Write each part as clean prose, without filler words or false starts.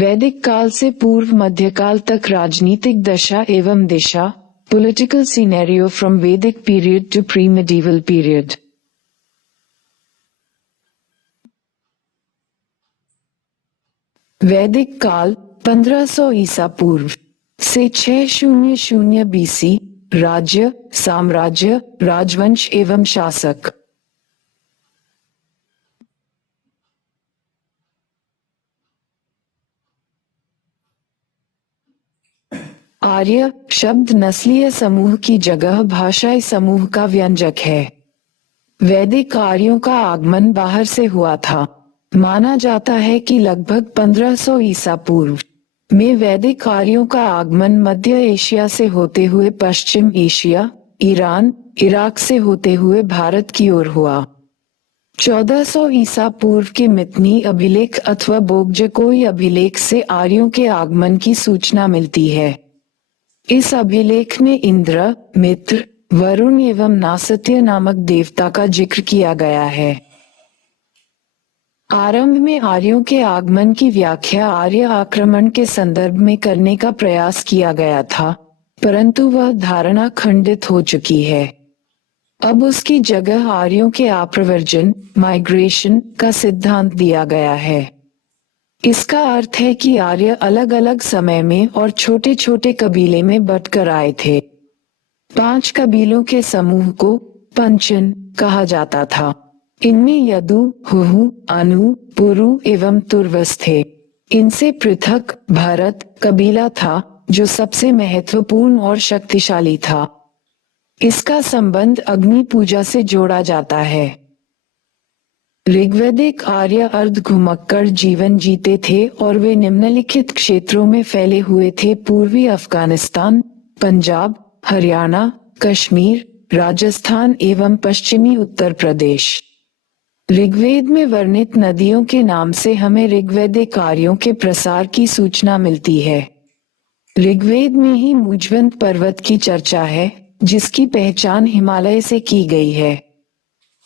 वैदिक काल से पूर्व मध्यकाल तक राजनीतिक दशा एवं दिशा, political scenario from Vedic period to pre medieval period. वैदिक काल 1500 ईसा पूर्व से 600 बीसी। राज्य, साम्राज्य, राजवंश एवं शासक। आर्य शब्द नस्लीय समूह की जगह भाषाई समूह का व्यंजक है। वैदिक आर्यों का आगमन बाहर से हुआ था। माना जाता है कि लगभग 1500 ईसा पूर्व में वैदिक आर्यों का आगमन मध्य एशिया से होते हुए पश्चिम एशिया, ईरान, इराक से होते हुए भारत की ओर हुआ। 1400 ईसा पूर्व के मितनी अभिलेख अथवा बोगजकोई अभिलेख से आर्यों के आगमन की सूचना मिलती है। इस अभिलेख में इंद्र, मित्र, वरुण एवं नासत्य नामक देवता का जिक्र किया गया है। आरंभ में आर्यों के आगमन की व्याख्या आर्य आक्रमण के संदर्भ में करने का प्रयास किया गया था, परंतु वह धारणा खंडित हो चुकी है। अब उसकी जगह आर्यों के आप्रव्रजन, माइग्रेशन का सिद्धांत दिया गया है। इसका अर्थ है कि आर्य अलग अलग समय में और छोटे छोटे कबीले में बंटकर आए थे। 5 कबीलों के समूह को पंचन कहा जाता था। इनमें यदु, हुहु, अनु, पुरु एवं तुर्वस थे। इनसे पृथक भरत कबीला था जो सबसे महत्वपूर्ण और शक्तिशाली था। इसका संबंध अग्नि पूजा से जोड़ा जाता है। ऋग्वैदिक आर्य अर्धघुमक्कड़ जीवन जीते थे और वे निम्नलिखित क्षेत्रों में फैले हुए थे: पूर्वी अफगानिस्तान, पंजाब, हरियाणा, कश्मीर, राजस्थान एवं पश्चिमी उत्तर प्रदेश। ऋग्वेद में वर्णित नदियों के नाम से हमें ऋग्वैदिक आर्यों के प्रसार की सूचना मिलती है। ऋग्वेद में ही मुजवंत पर्वत की चर्चा है, जिसकी पहचान हिमालय से की गई है।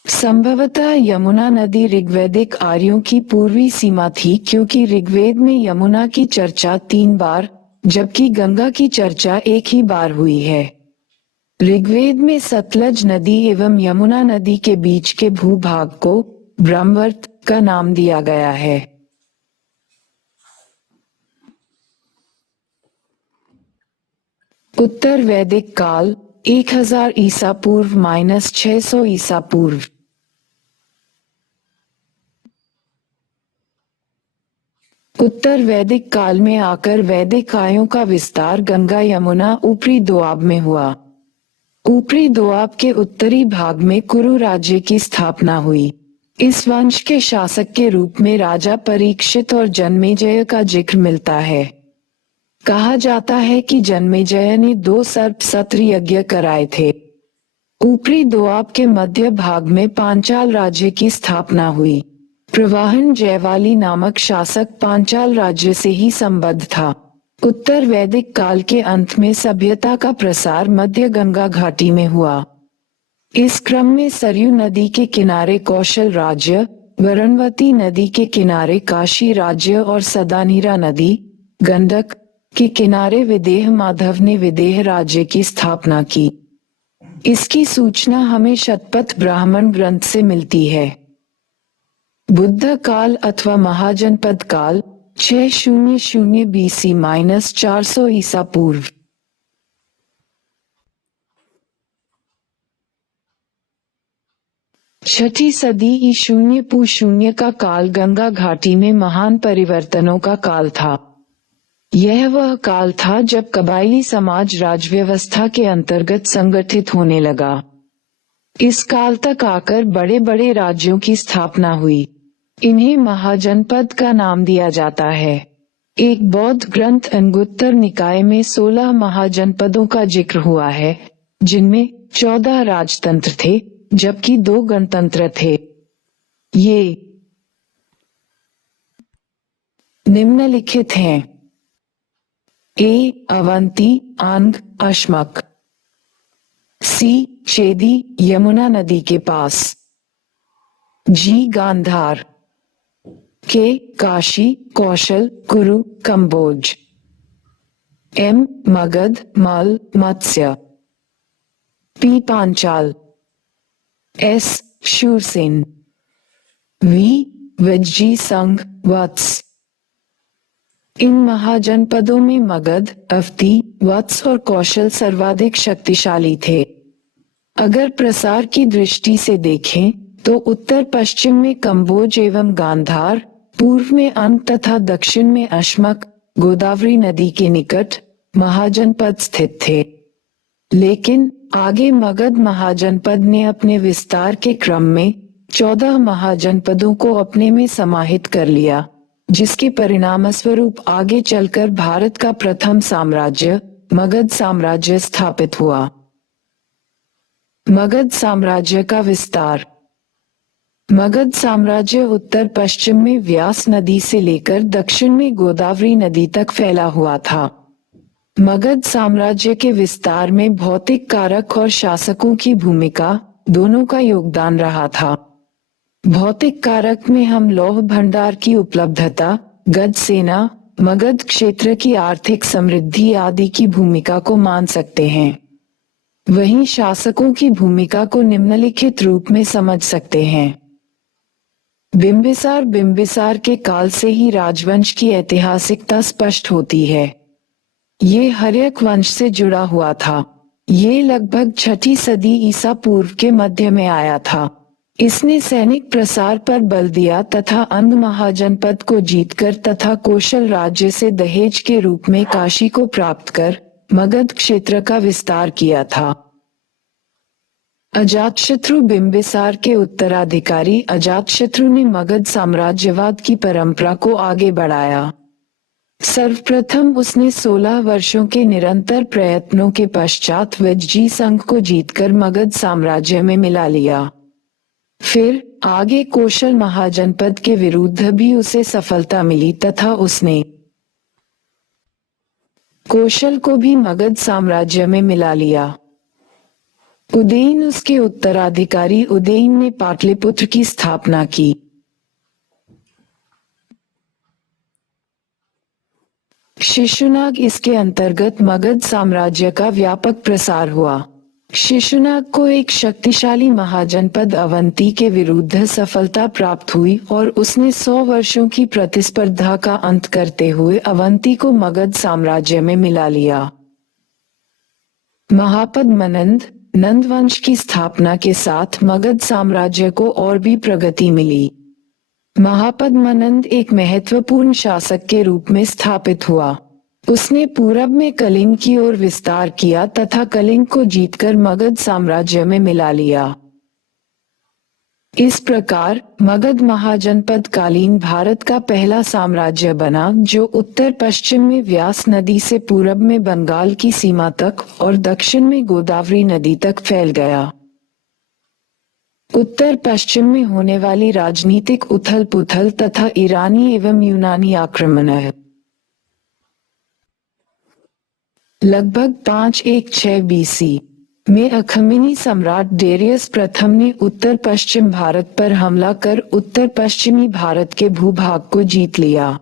संभवतः यमुना नदी ऋग्वैदिक आर्यों की पूर्वी सीमा थी, क्योंकि ऋग्वेद में यमुना की चर्चा 3 बार, जबकि गंगा की चर्चा 1 ही बार हुई है। ऋग्वेद में सतलज नदी एवं यमुना नदी के बीच के भूभाग को ब्रह्मवर्त का नाम दिया गया है। उत्तर वैदिक काल 1000 ईसा पूर्व - 600 ईसा पूर्व। उत्तर वैदिक काल में आकर वैदिक आर्यों का विस्तार गंगा यमुना ऊपरी दोआब में हुआ। ऊपरी दोआब के उत्तरी भाग में कुरु राज्य की स्थापना हुई। इस वंश के शासक के रूप में राजा परीक्षित और जन्मेजय का जिक्र मिलता है। कहा जाता है कि जन्मेजय ने 2 सर्प सत्र यज्ञ कराए थे। ऊपरी दोआब के मध्य भाग में पांचाल राज्य की स्थापना हुई। प्रवाहन जयवाली नामक शासक पांचाल राज्य से ही संबद्ध था। उत्तर वैदिक काल के अंत में सभ्यता का प्रसार मध्य गंगा घाटी में हुआ। इस क्रम में सरयू नदी के किनारे कौशल राज्य, वरुणवती नदी के किनारे काशी राज्य और सदानीरा नदी, गंडक के किनारे विदेह माधव ने विदेह राज्य की स्थापना की। इसकी सूचना हमें शतपथ ब्राह्मण ग्रंथ से मिलती है। बुद्ध काल अथवा महाजनपद काल 600 बीसी - 400 ईसा पूर्व। छठी सदी ई पू 0 का काल गंगा घाटी में महान परिवर्तनों का काल था। यह वह काल था जब कबायली समाज राजव्यवस्था के अंतर्गत संगठित होने लगा। इस काल तक आकर बड़े बड़े राज्यों की स्थापना हुई। इन्हें महाजनपद का नाम दिया जाता है। एक बौद्ध ग्रंथ अंगुत्तर निकाय में 16 महाजनपदों का जिक्र हुआ है, जिनमें 14 राजतंत्र थे जबकि 2 गणतंत्र थे। ये निम्नलिखित हैं: ए. अवंती, आंग, अश्मक। सी. चेदी, यमुना नदी के पास। जी. गांधार। के काशी, कौशल, कुरु, Kamboj. M Magadha, Malla, Matsya. P Panchala. S Shurasena. V विजयी संघ, वत्स। इन महाजनपदों में मगध, अवधी, वत्स और कौशल सर्वाधिक शक्तिशाली थे। अगर प्रसार की दृष्टि से देखें तो उत्तर पश्चिम में कंबोज एवं गांधार, पूर्व में अंग तथा दक्षिण में अश्मक, गोदावरी नदी के निकट महाजनपद स्थित थे। लेकिन आगे मगध महाजनपद ने अपने विस्तार के क्रम में 14 महाजनपदों को अपने में समाहित कर लिया, जिसके परिणामस्वरूप आगे चलकर भारत का प्रथम साम्राज्य मगध साम्राज्य स्थापित हुआ। मगध साम्राज्य का विस्तार। मगध साम्राज्य उत्तर पश्चिम में व्यास नदी से लेकर दक्षिण में गोदावरी नदी तक फैला हुआ था। मगध साम्राज्य के विस्तार में भौतिक कारक और शासकों की भूमिका दोनों का योगदान रहा था। भौतिक कारक में हम लौह भंडार की उपलब्धता, गज सेना, मगध क्षेत्र की आर्थिक समृद्धि आदि की भूमिका को मान सकते हैं। वहीं शासकों की भूमिका को निम्नलिखित रूप में समझ सकते हैं। बिंबिसार के काल से ही राजवंश की ऐतिहासिकता स्पष्ट होती है। ये हर्यक वंश से जुड़ा हुआ था। ये लगभग 6ठी सदी ईसा पूर्व के मध्य में आया था। इसने सैनिक प्रसार पर बल दिया तथा अंग महाजनपद को जीतकर तथा कौशल राज्य से दहेज के रूप में काशी को प्राप्त कर मगध क्षेत्र का विस्तार किया था। अजातशत्रु बिंबिसार के उत्तराधिकारी अजातशत्रु ने मगध साम्राज्यवाद की परंपरा को आगे बढ़ाया। सर्वप्रथम उसने 16 वर्षों के निरंतर प्रयत्नों के पश्चात विजयी संघ को जीतकर मगध साम्राज्य में मिला लिया। फिर आगे कौशल महाजनपद के विरुद्ध भी उसे सफलता मिली तथा उसने कौशल को भी मगध साम्राज्य में मिला लिया। उदयन उसके उत्तराधिकारी उदयन ने पाटलिपुत्र की स्थापना की। शिशुनाग इसके अंतर्गत मगध साम्राज्य का व्यापक प्रसार हुआ। शिशुनाग को एक शक्तिशाली महाजनपद अवंती के विरुद्ध सफलता प्राप्त हुई और उसने 100 वर्षों की प्रतिस्पर्धा का अंत करते हुए अवंती को मगध साम्राज्य में मिला लिया। महापद्मनंद नंद वंश की स्थापना के साथ मगध साम्राज्य को और भी प्रगति मिली। महापद्मनंद एक महत्वपूर्ण शासक के रूप में स्थापित हुआ। उसने पूरब में कलिंग की ओर विस्तार किया तथा कलिंग को जीतकर मगध साम्राज्य में मिला लिया। इस प्रकार मगध महाजनपद कालीन भारत का पहला साम्राज्य बना, जो उत्तर पश्चिम में व्यास नदी से पूरब में बंगाल की सीमा तक और दक्षिण में गोदावरी नदी तक फैल गया। उत्तर पश्चिम में होने वाली राजनीतिक उथल पुथल तथा ईरानी एवं यूनानी आक्रमण है। लगभग 516 बीसी में अखमेनी सम्राट डेरियस प्रथम ने उत्तर पश्चिम भारत पर हमला कर उत्तर पश्चिमी भारत के भूभाग को जीत लिया।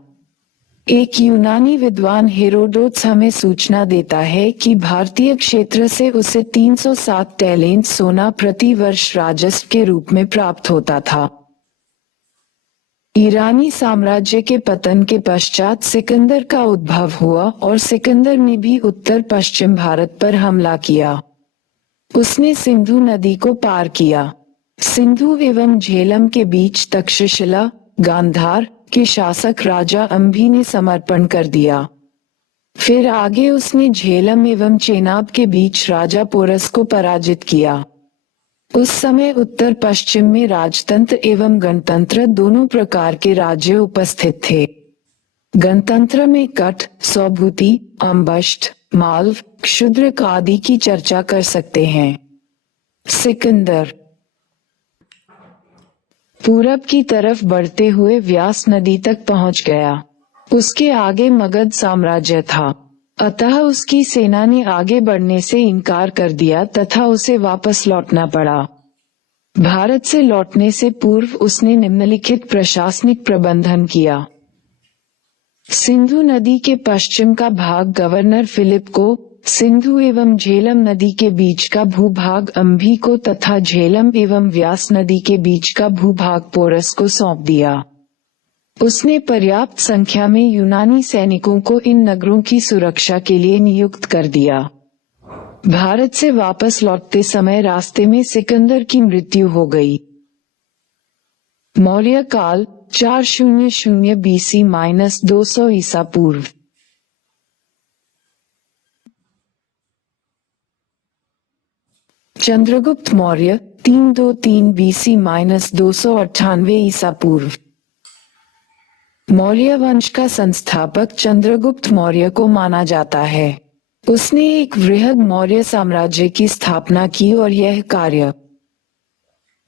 एक यूनानी विद्वान हेरोडोटस हमें सूचना देता है कि भारतीय क्षेत्र से उसे 307 टैलेंट सोना प्रति वर्ष राजस्व के रूप में प्राप्त होता था। ईरानी साम्राज्य के पतन के पश्चात सिकंदर का उद्भव हुआ और सिकंदर ने भी उत्तर पश्चिम भारत पर हमला किया। उसने सिंधु नदी को पार किया। सिंधु एवं झेलम के बीच तक्षशिला, गांधार के शासक राजा अंभी ने समर्पण कर दिया। फिर आगे उसने झेलम एवं चेनाब के बीच राजा पोरस को पराजित किया। उस समय उत्तर पश्चिम में राजतंत्र एवं गणतंत्र दोनों प्रकार के राज्य उपस्थित थे। गणतंत्र में कठ, सौभूति, अम्बष्ट, मालव, क्षुद्रक आदि की चर्चा कर सकते हैं। सिकंदर पूरब की तरफ बढ़ते हुए व्यास नदी तक पहुंच गया। उसके आगे मगध साम्राज्य था, अतः उसकी सेना ने आगे बढ़ने से इनकार कर दिया तथा उसे वापस लौटना पड़ा। भारत से लौटने से पूर्व उसने निम्नलिखित प्रशासनिक प्रबंधन किया। सिंधु नदी के पश्चिम का भाग गवर्नर फिलिप को, सिंधु एवं झेलम नदी के बीच का भूभाग अम्भी को तथा झेलम एवं व्यास नदी के बीच का भूभाग पोरस को सौंप दिया। उसने पर्याप्त संख्या में यूनानी सैनिकों को इन नगरों की सुरक्षा के लिए नियुक्त कर दिया। भारत से वापस लौटते समय रास्ते में सिकंदर की मृत्यु हो गई। मौर्य काल 400 BC - 200 ईसा पूर्व। चंद्रगुप्त मौर्य 323 BC - 298 ईसा पूर्व। मौर्य वंश का संस्थापक चंद्रगुप्त मौर्य को माना जाता है। उसने एक वृहद मौर्य साम्राज्य की स्थापना की और यह कार्य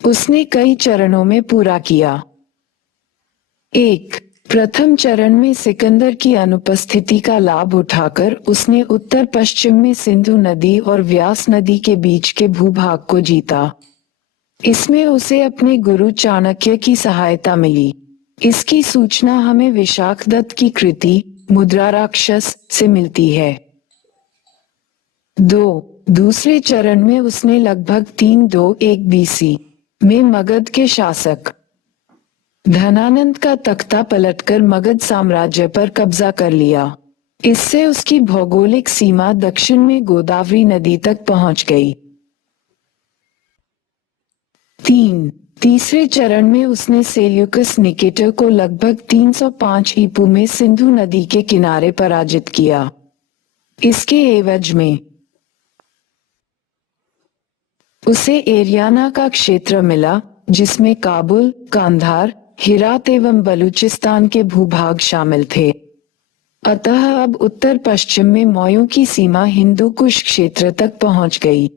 उसने कई चरणों में पूरा किया। 1. प्रथम चरण में सिकंदर की अनुपस्थिति का लाभ उठाकर उसने उत्तर पश्चिम में सिंधु नदी और व्यास नदी के बीच के भूभाग को जीता। इसमें उसे अपने गुरु चाणक्य की सहायता मिली। इसकी सूचना हमें विशाखदत्त की कृति मुद्रा राक्षस से मिलती है। 2. दूसरे चरण में उसने लगभग 321 BC में मगध के शासक धनानंद का तख्ता पलटकर मगध साम्राज्य पर कब्जा कर लिया। इससे उसकी भौगोलिक सीमा दक्षिण में गोदावरी नदी तक पहुंच गई। 3. तीसरे चरण में उसने सेल्यूकस निकेटर को लगभग 305 ईपू में सिंधु नदी के किनारे पराजित किया। इसके एवज में उसे एरियाना का क्षेत्र मिला, जिसमें काबुल, कांधार, हिरात एवं बलूचिस्तान के भूभाग शामिल थे। अतः अब उत्तर पश्चिम में मौर्यों की सीमा हिंदू कुश क्षेत्र तक पहुंच गई।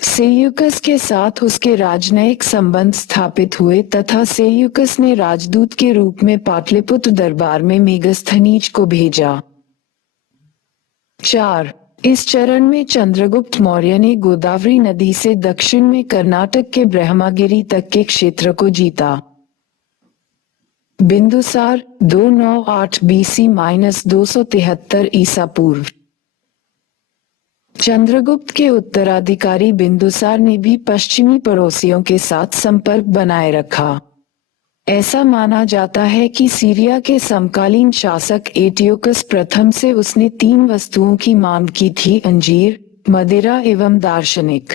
सेल्यूकस के साथ उसके राजनयिक संबंध स्थापित हुए तथा सेल्यूकस ने राजदूत के रूप में पाटलिपुत्र दरबार में मेगस्थनीज को भेजा। 4. इस चरण में चंद्रगुप्त मौर्य ने गोदावरी नदी से दक्षिण में कर्नाटक के ब्रह्मगिरी तक के क्षेत्र को जीता। बिंदुसार 298 BC - 273 ईसा पूर्व। चंद्रगुप्त के उत्तराधिकारी बिंदुसार ने भी पश्चिमी पड़ोसियों के साथ संपर्क बनाए रखा। ऐसा माना जाता है कि सीरिया के समकालीन शासक एटियोकस प्रथम से उसने 3 वस्तुओं की मांग की थी: अंजीर, मदिरा एवं दार्शनिक।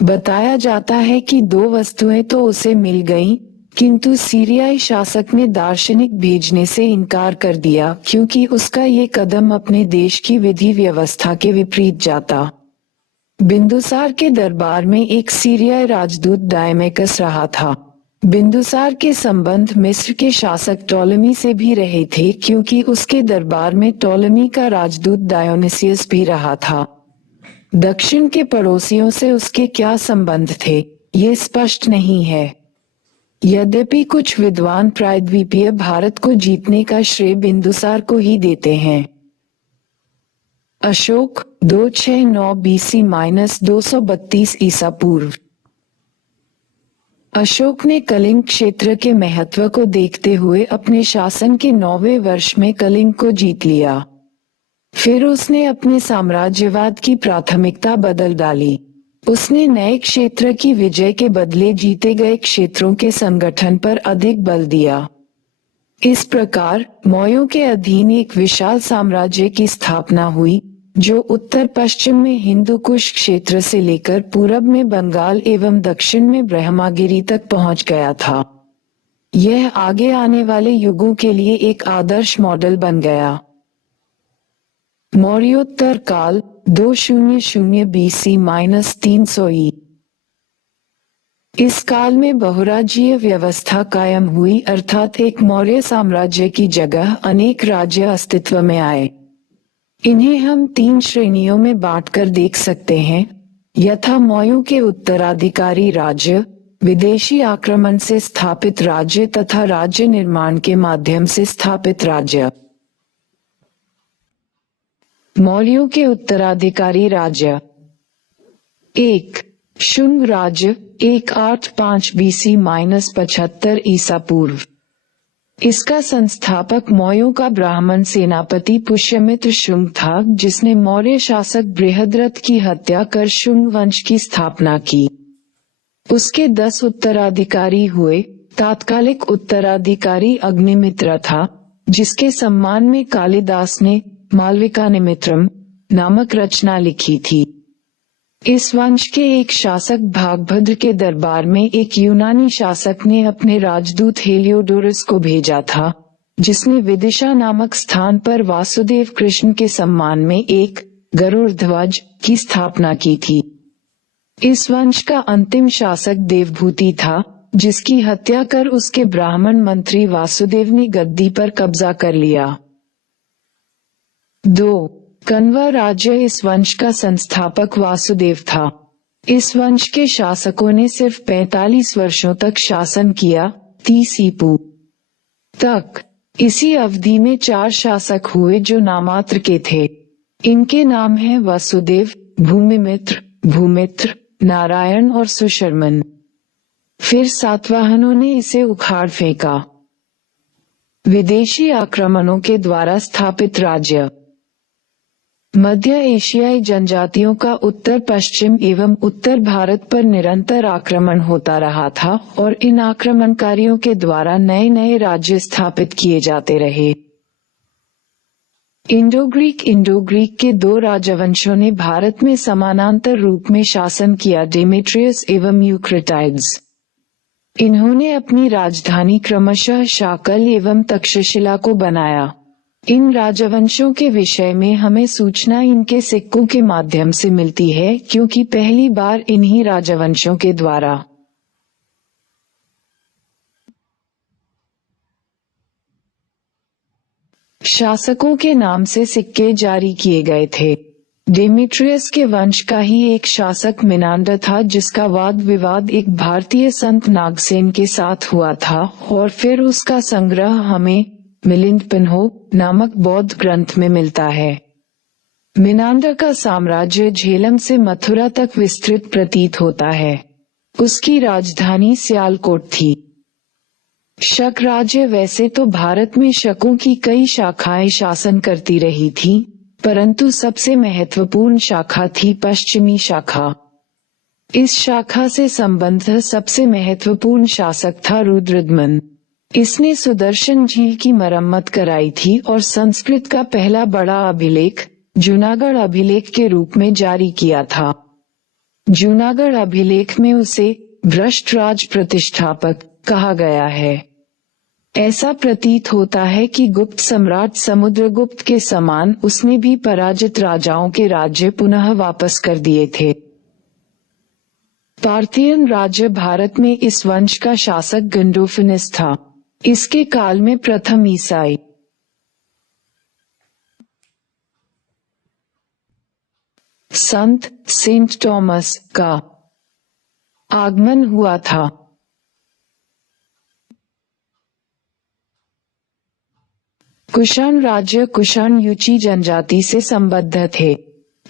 बताया जाता है कि 2 वस्तुएं तो उसे मिल गईं, किंतु सीरियाई शासक ने दार्शनिक भेजने से इनकार कर दिया क्योंकि उसका ये कदम अपने देश की विधि व्यवस्था के विपरीत जाता। बिंदुसार के दरबार में एक सीरियाई राजदूत डायमेकस रहा था। बिंदुसार के संबंध मिस्र के शासक टॉलेमी से भी रहे थे क्योंकि उसके दरबार में टॉलेमी का राजदूत डायोनिसियस भी रहा था। दक्षिण के पड़ोसियों से उसके क्या संबंध थे, ये स्पष्ट नहीं है। यद्यपि कुछ विद्वान प्रायद्वीपीय भारत को जीतने का श्रेय बिंदुसार को ही देते हैं। अशोक 269 BC - 232 ईसा पूर्व। अशोक ने कलिंग क्षेत्र के महत्व को देखते हुए अपने शासन के 9वें वर्ष में कलिंग को जीत लिया। फिर उसने अपने साम्राज्यवाद की प्राथमिकता बदल डाली। उसने नए क्षेत्र की विजय के बदले जीते गए क्षेत्रों के संगठन पर अधिक बल दिया। इस प्रकार मौर्यों के अधीन एक विशाल साम्राज्य की स्थापना हुई, जो उत्तर पश्चिम में हिंदू कुश क्षेत्र से लेकर पूरब में बंगाल एवं दक्षिण में ब्रह्मगिरी तक पहुंच गया था। यह आगे आने वाले युगों के लिए एक आदर्श मॉडल बन गया। मौर्योत्तर काल 200 BC - 300 ई। इस काल में बहुराज्यीय व्यवस्था कायम हुई, अर्थात एक मौर्य साम्राज्य की जगह अनेक राज्य अस्तित्व में आए। इन्हें हम 3 श्रेणियों में बांटकर देख सकते हैं, यथा मौर्यों के उत्तराधिकारी राज्य, विदेशी आक्रमण से स्थापित राज्य तथा राज्य निर्माण के माध्यम से स्थापित राज्य। मौर्यों के उत्तराधिकारी राज्य। 1. शुंग राज्य 185 BC -75 ईसा पूर्व। इसका संस्थापक मौर्यों का ब्राह्मण सेनापति पुष्यमित्र शुंग था, जिसने मौर्य शासक बृहद्रथ की हत्या कर शुंग वंश की स्थापना की। उसके 10 उत्तराधिकारी हुए। तात्कालिक उत्तराधिकारी अग्निमित्र था, जिसके सम्मान में कालिदास ने मालविकानिमित्रम नामक रचना लिखी थी। इस वंश के एक शासक भागभद्र के दरबार में एक यूनानी शासक ने अपने राजदूत हेलियोडोरस को भेजा था, जिसने विदिशा नामक स्थान पर वासुदेव कृष्ण के सम्मान में एक गरुड़ ध्वज की स्थापना की थी। इस वंश का अंतिम शासक देवभूति था, जिसकी हत्या कर उसके ब्राह्मण मंत्री वासुदेव ने गद्दी पर कब्जा कर लिया। 2. कण्व राज्य। इस वंश का संस्थापक वासुदेव था। इस वंश के शासकों ने सिर्फ 45 वर्षों तक शासन किया, 30 ईपू तक। इसी अवधि में 4 शासक हुए जो नामात्र के थे। इनके नाम हैं वसुदेव, भूमिमित्र, भूमित्र, नारायण और सुशर्मन। फिर सातवाहनों ने इसे उखाड़ फेंका। विदेशी आक्रमणों के द्वारा स्थापित राज्य। मध्य एशियाई जनजातियों का उत्तर पश्चिम एवं उत्तर भारत पर निरंतर आक्रमण होता रहा था और इन आक्रमणकारियों के द्वारा नए नए राज्य स्थापित किए जाते रहे। इंडो-ग्रीक के 2 राजवंशों ने भारत में समानांतर रूप में शासन किया, डेमेट्रियस एवं यूक्रेटाइड्स। इन्होंने अपनी राजधानी क्रमशः शाकल एवं तक्षशिला को बनाया। इन राजवंशों के विषय में हमें सूचना इनके सिक्कों के माध्यम से मिलती है, क्योंकि पहली बार इन्हीं राजवंशों के द्वारा शासकों के नाम से सिक्के जारी किए गए थे। डेमेट्रियस के वंश का ही एक शासक मिनांडर था, जिसका वाद विवाद एक भारतीय संत नागसेन के साथ हुआ था और फिर उसका संग्रह हमें मिलिंद पिन्हो नामक बौद्ध ग्रंथ में मिलता है। मिनांडर का साम्राज्य झेलम से मथुरा तक विस्तृत प्रतीत होता है। उसकी राजधानी सियालकोट थी। शक राज्य। वैसे तो भारत में शकों की कई शाखाएं शासन करती रही थी, परंतु सबसे महत्वपूर्ण शाखा थी पश्चिमी शाखा। इस शाखा से संबद्ध सबसे महत्वपूर्ण शासक था रुद्रदमन। इसने सुदर्शन झील की मरम्मत कराई थी और संस्कृत का पहला बड़ा अभिलेख जूनागढ़ अभिलेख के रूप में जारी किया था। जूनागढ़ अभिलेख में उसे भ्रष्ट राज प्रतिष्ठापक कहा गया है। ऐसा प्रतीत होता है कि गुप्त सम्राट समुद्रगुप्त के समान उसने भी पराजित राजाओं के राज्य पुनः वापस कर दिए थे। पार्थियन राज्य। भारत में इस वंश का शासक गंडोफिनिस था। इसके काल में प्रथम ईसाई संत सेंट थॉमस का आगमन हुआ था। कुषाण राज्य। कुषाण यूची जनजाति से संबद्ध थे।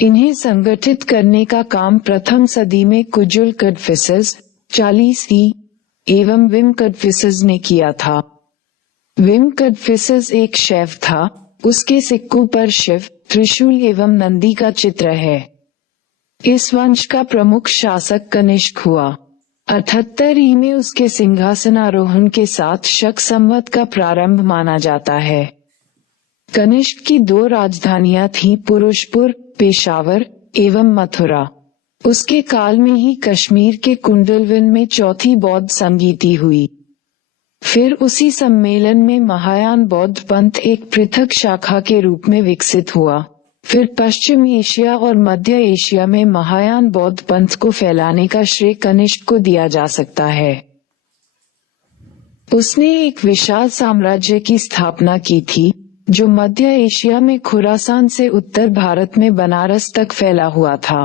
इन्हें संगठित करने का काम प्रथम सदी में कुजुल कड़फिसेस 40 एवं विम कड़फिसेस ने किया था। विम कड़फिसेस एक शैव था। उसके सिक्कों पर शिव, त्रिशूल एवं नंदी का चित्र है। इस वंश का प्रमुख शासक कनिष्क हुआ। 78 ई में उसके सिंहासनारोहण के साथ शक संवत का प्रारंभ माना जाता है। कनिष्क की 2 राजधानियां थीं, पुरुषपुर, पेशावर एवं मथुरा। उसके काल में ही कश्मीर के कुंडलवन में चौथी बौद्ध संगीति हुई। फिर उसी सम्मेलन में महायान बौद्ध पंथ एक पृथक शाखा के रूप में विकसित हुआ। फिर पश्चिम एशिया और मध्य एशिया में महायान बौद्ध पंथ को फैलाने का श्रेय कनिष्क को दिया जा सकता है। उसने एक विशाल साम्राज्य की स्थापना की थी, जो मध्य एशिया में खुरासान से उत्तर भारत में बनारस तक फैला हुआ था।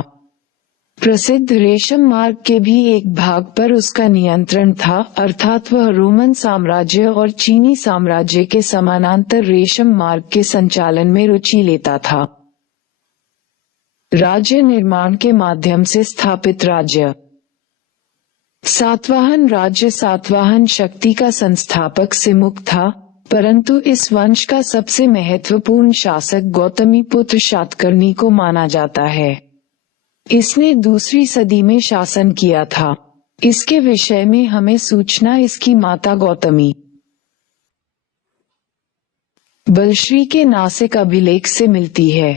प्रसिद्ध रेशम मार्ग के भी एक भाग पर उसका नियंत्रण था, अर्थात वह रोमन साम्राज्य और चीनी साम्राज्य के समानांतर रेशम मार्ग के संचालन में रुचि लेता था। राज्य निर्माण के माध्यम से स्थापित राज्य। सातवाहन राज्य सातवाहन शक्ति का संस्थापक सिमुक था, परंतु इस वंश का सबसे महत्वपूर्ण शासक गौतमीपुत्र शातकर्णी को माना जाता है। इसने दूसरी सदी में शासन किया था। इसके विषय में हमें सूचना इसकी माता गौतमी बलश्री के नासिक अभिलेख से मिलती है।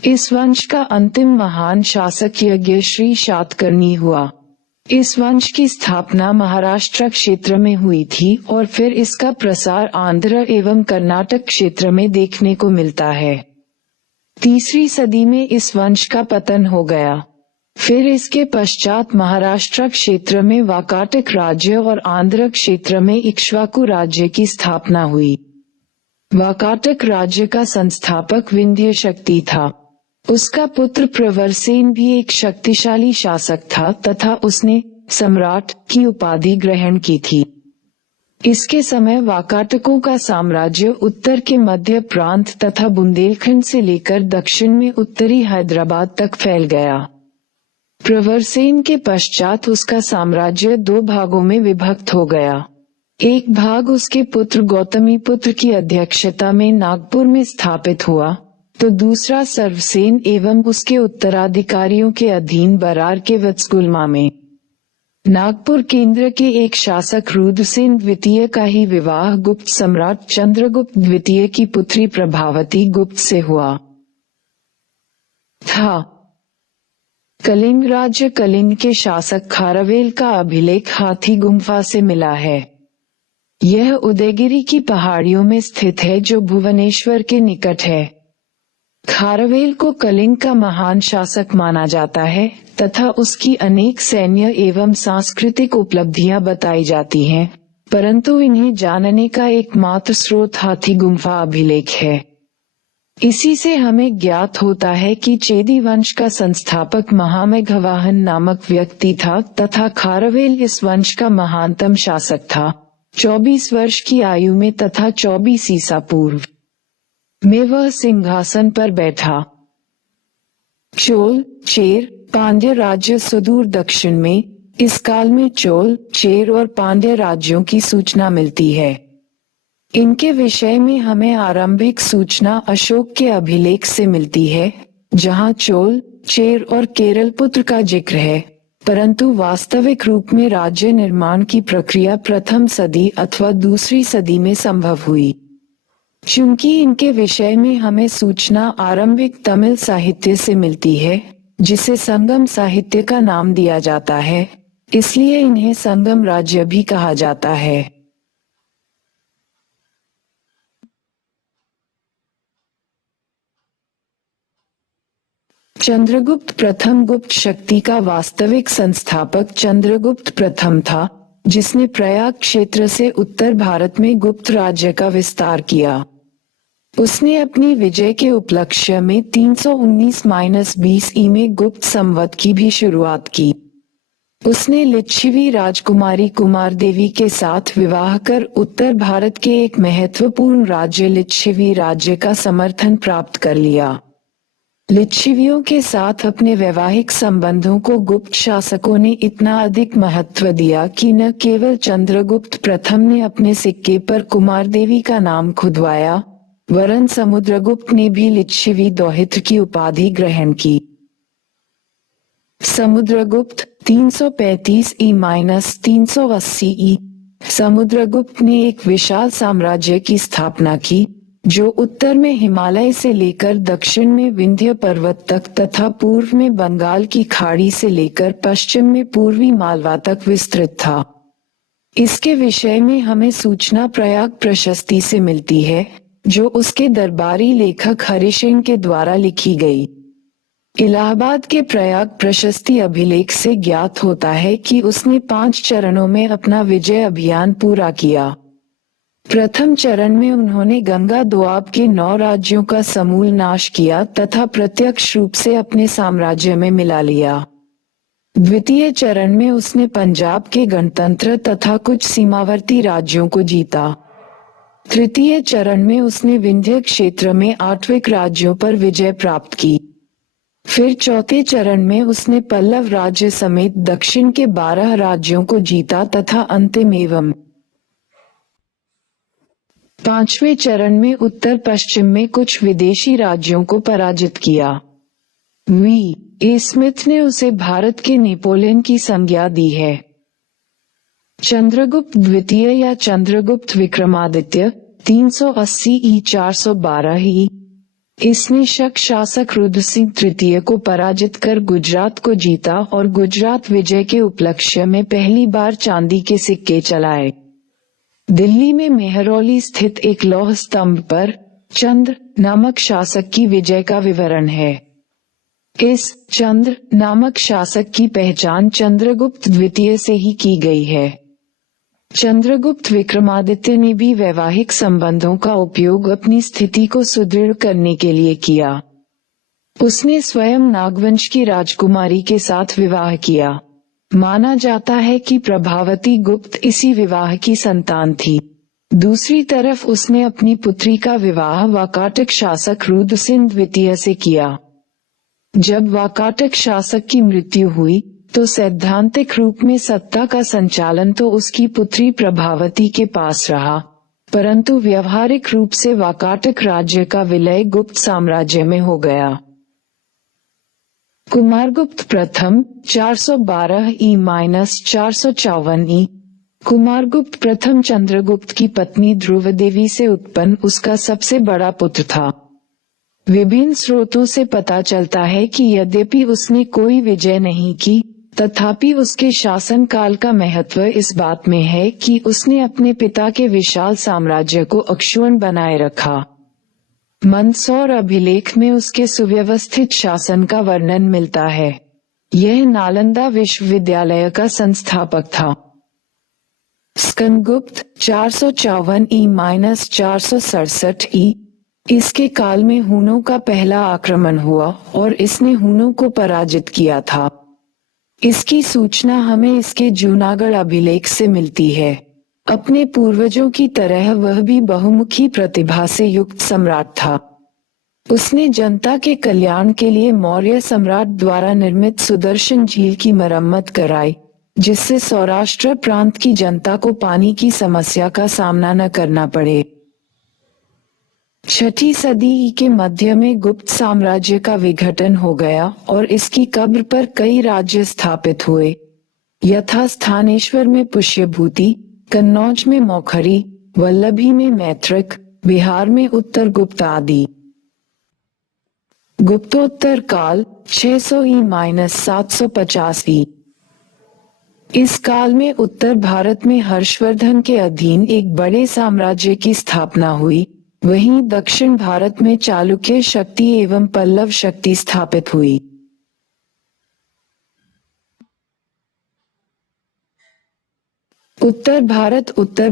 इस वंश का अंतिम महान शासक यज्ञश्री शातकर्णी हुआ। इस वंश की स्थापना महाराष्ट्र क्षेत्र में हुई थी और फिर इसका प्रसार आंध्र एवं कर्नाटक क्षेत्र में देखने को मिलता है। तीसरी सदी में इस वंश का पतन हो गया। फिर इसके पश्चात महाराष्ट्र क्षेत्र में वाकाटक राज्य और आंध्र क्षेत्र में इक्ष्वाकु राज्य की स्थापना हुई। वाकाटक राज्य का संस्थापक विंध्य शक्ति था। उसका पुत्र प्रवरसेन भी एक शक्तिशाली शासक था तथा उसने सम्राट की उपाधि ग्रहण की थी। इसके समय वाकाटकों का साम्राज्य उत्तर के मध्य प्रांत तथा बुंदेलखंड से लेकर दक्षिण में उत्तरी हैदराबाद तक फैल गया। प्रवरसेन के पश्चात उसका साम्राज्य दो भागों में विभक्त हो गया। एक भाग उसके पुत्र गौतमीपुत्र की अध्यक्षता में नागपुर में स्थापित हुआ, तो दूसरा सर्वसेन एवं उसके उत्तराधिकारियों के अधीन बरार के वत्सगुल्मा में। नागपुर केंद्र के एक शासक रुद्रसेन द्वितीय का ही विवाह गुप्त सम्राट चंद्रगुप्त द्वितीय की पुत्री प्रभावती गुप्त से हुआ था। कलिंग राज्य कलिंग के शासक खारवेल का अभिलेख हाथी गुम्फा से मिला है। यह उदयगिरी की पहाड़ियों में स्थित है जो भुवनेश्वर के निकट है। खारवेल को कलिंग का महान शासक माना जाता है तथा उसकी अनेक सैन्य एवं सांस्कृतिक उपलब्धियां बताई जाती हैं, परंतु इन्हें जानने का एकमात्र स्रोत हाथी गुम्फा अभिलेख है। इसी से हमें ज्ञात होता है कि चेदी वंश का संस्थापक महामेघवाहन नामक व्यक्ति था तथा खारवेल इस वंश का महानतम शासक था, 24 वर्ष की आयु में तथा 24 ईसा पूर्व में वह सिंहासन पर बैठा। चोल चेर पांड्य राज्य सुदूर दक्षिण में। इस काल में चोल चेर और पांड्य राज्यों की सूचना मिलती है। इनके विषय में हमें आरंभिक सूचना अशोक के अभिलेख से मिलती है, जहां चोल चेर और केरल पुत्र का जिक्र है, परंतु वास्तविक रूप में राज्य निर्माण की प्रक्रिया प्रथम सदी अथवा दूसरी सदी में संभव हुई। चूंकि इनके विषय में हमें सूचना आरंभिक तमिल साहित्य से मिलती है, जिसे संगम साहित्य का नाम दिया जाता है, इसलिए इन्हें संगम राज्य भी कहा जाता है। चंद्रगुप्त प्रथम गुप्त शक्ति का वास्तविक संस्थापक चंद्रगुप्त प्रथम था, जिसने प्रयाग क्षेत्र से उत्तर भारत में गुप्त राज्य का विस्तार किया। उसने अपनी विजय के उपलक्ष्य में 319-20 ई में गुप्त संवत की भी शुरुआत की। उसने लिच्छवी राजकुमारी कुमार देवी के साथ विवाह कर उत्तर भारत के एक महत्वपूर्ण राज्य लिच्छवी राज्य का समर्थन प्राप्त कर लिया। लिच्छवियों के साथ अपने वैवाहिक संबंधों को गुप्त शासकों ने इतना अधिक महत्व दिया कि न केवल चंद्रगुप्त प्रथम ने अपने सिक्के पर कुमार देवी का नाम खुदवाया, वरन समुद्रगुप्त ने भी लिच्छवी दौहित्र की उपाधि ग्रहण की। समुद्रगुप्त 335 ई-380 ई। समुद्रगुप्त ने एक विशाल साम्राज्य की स्थापना की, जो उत्तर में हिमालय से लेकर दक्षिण में विंध्य पर्वत तक तथा पूर्व में बंगाल की खाड़ी से लेकर पश्चिम में पूर्वी मालवा तक विस्तृत था। इसके विषय में हमें सूचना प्रयाग प्रशस्ति से मिलती है, जो उसके दरबारी लेखक हरिसिंह के द्वारा लिखी गई। इलाहाबाद के प्रयाग प्रशस्ति अभिलेख से ज्ञात होता है कि उसने 5 चरणों में अपना विजय अभियान पूरा किया। प्रथम चरण में उन्होंने गंगा दोआब के 9 राज्यों का समूल नाश किया तथा प्रत्यक्ष रूप से अपने साम्राज्य में मिला लिया। द्वितीय चरण में उसने पंजाब के गणतंत्र तथा कुछ सीमावर्ती राज्यों को जीता। तृतीय चरण में उसने विंध्य क्षेत्र में 8 राज्यों पर विजय प्राप्त की। फिर चौथे चरण में उसने पल्लव राज्य समेत दक्षिण के 12 राज्यों को जीता तथा अंतिम एवं पांचवें चरण में उत्तर पश्चिम में कुछ विदेशी राज्यों को पराजित किया। वी. स्मिथ ने उसे भारत के नेपोलियन की संज्ञा दी है। चंद्रगुप्त द्वितीय या चंद्रगुप्त विक्रमादित्य 380 ई 412 ई। इसने शक शासक रुद्र सिंह तृतीय को पराजित कर गुजरात को जीता और गुजरात विजय के उपलक्ष्य में पहली बार चांदी के सिक्के चलाए। दिल्ली में मेहरौली स्थित एक लौह स्तंभ पर चंद्र नामक शासक की विजय का विवरण है। इस चंद्र नामक शासक की पहचान चंद्रगुप्त द्वितीय से ही की गई है। चंद्रगुप्त विक्रमादित्य ने भी वैवाहिक संबंधों का उपयोग अपनी स्थिति को सुदृढ़ करने के लिए किया। उसने स्वयं नागवंश की राजकुमारी के साथ विवाह किया। माना जाता है कि प्रभावती गुप्त इसी विवाह की संतान थी। दूसरी तरफ उसने अपनी पुत्री का विवाह वाकाटक शासक रुद्रसेन द्वितीय से किया। जब वाकाटक शासक की मृत्यु हुई तो सैद्धांतिक रूप में सत्ता का संचालन तो उसकी पुत्री प्रभावती के पास रहा, परंतु व्यवहारिक रूप से वाकाटक राज्य का विलय गुप्त साम्राज्य में हो गया। कुमारगुप्त प्रथम 412 ई-454 ई। कुमारगुप्त प्रथम चंद्रगुप्त की पत्नी ध्रुव देवी से उत्पन्न उसका सबसे बड़ा पुत्र था। विभिन्न स्रोतों से पता चलता है कि यद्यपि उसने कोई विजय नहीं की, तथापि उसके शासन काल का महत्व इस बात में है कि उसने अपने पिता के विशाल साम्राज्य को अक्षुण्ण बनाए रखा। मंदसौर अभिलेख में उसके सुव्यवस्थित शासन का वर्णन मिलता है। यह नालंदा विश्वविद्यालय का संस्थापक था। स्कंदगुप्त 454 ई-467 ई। इसके काल में हुनों का पहला आक्रमण हुआ और इसने हुनों को पराजित किया था। इसकी सूचना हमें इसके जूनागढ़ अभिलेख से मिलती है। अपने पूर्वजों की तरह वह भी बहुमुखी प्रतिभा से युक्त सम्राट था। उसने जनता के कल्याण के लिए मौर्य सम्राट द्वारा निर्मित सुदर्शन झील की मरम्मत कराई, जिससे सौराष्ट्र प्रांत की जनता को पानी की समस्या का सामना न करना पड़े। 6ठी सदी के मध्य में गुप्त साम्राज्य का विघटन हो गया और इसकी कब्र पर कई राज्य स्थापित हुए, यथा स्थानेश्वर में पुष्यभूति, कन्नौज में मौखरी, वल्लभी में मैत्रक, बिहार में उत्तर गुप्त आदि। गुप्तोत्तर काल 600 ई-750 ई। इस काल में उत्तर भारत में हर्षवर्धन के अधीन एक बड़े साम्राज्य की स्थापना हुई, वहीं दक्षिण भारत में चालुक्य शक्ति एवं पल्लव शक्ति स्थापित हुई। उत्तर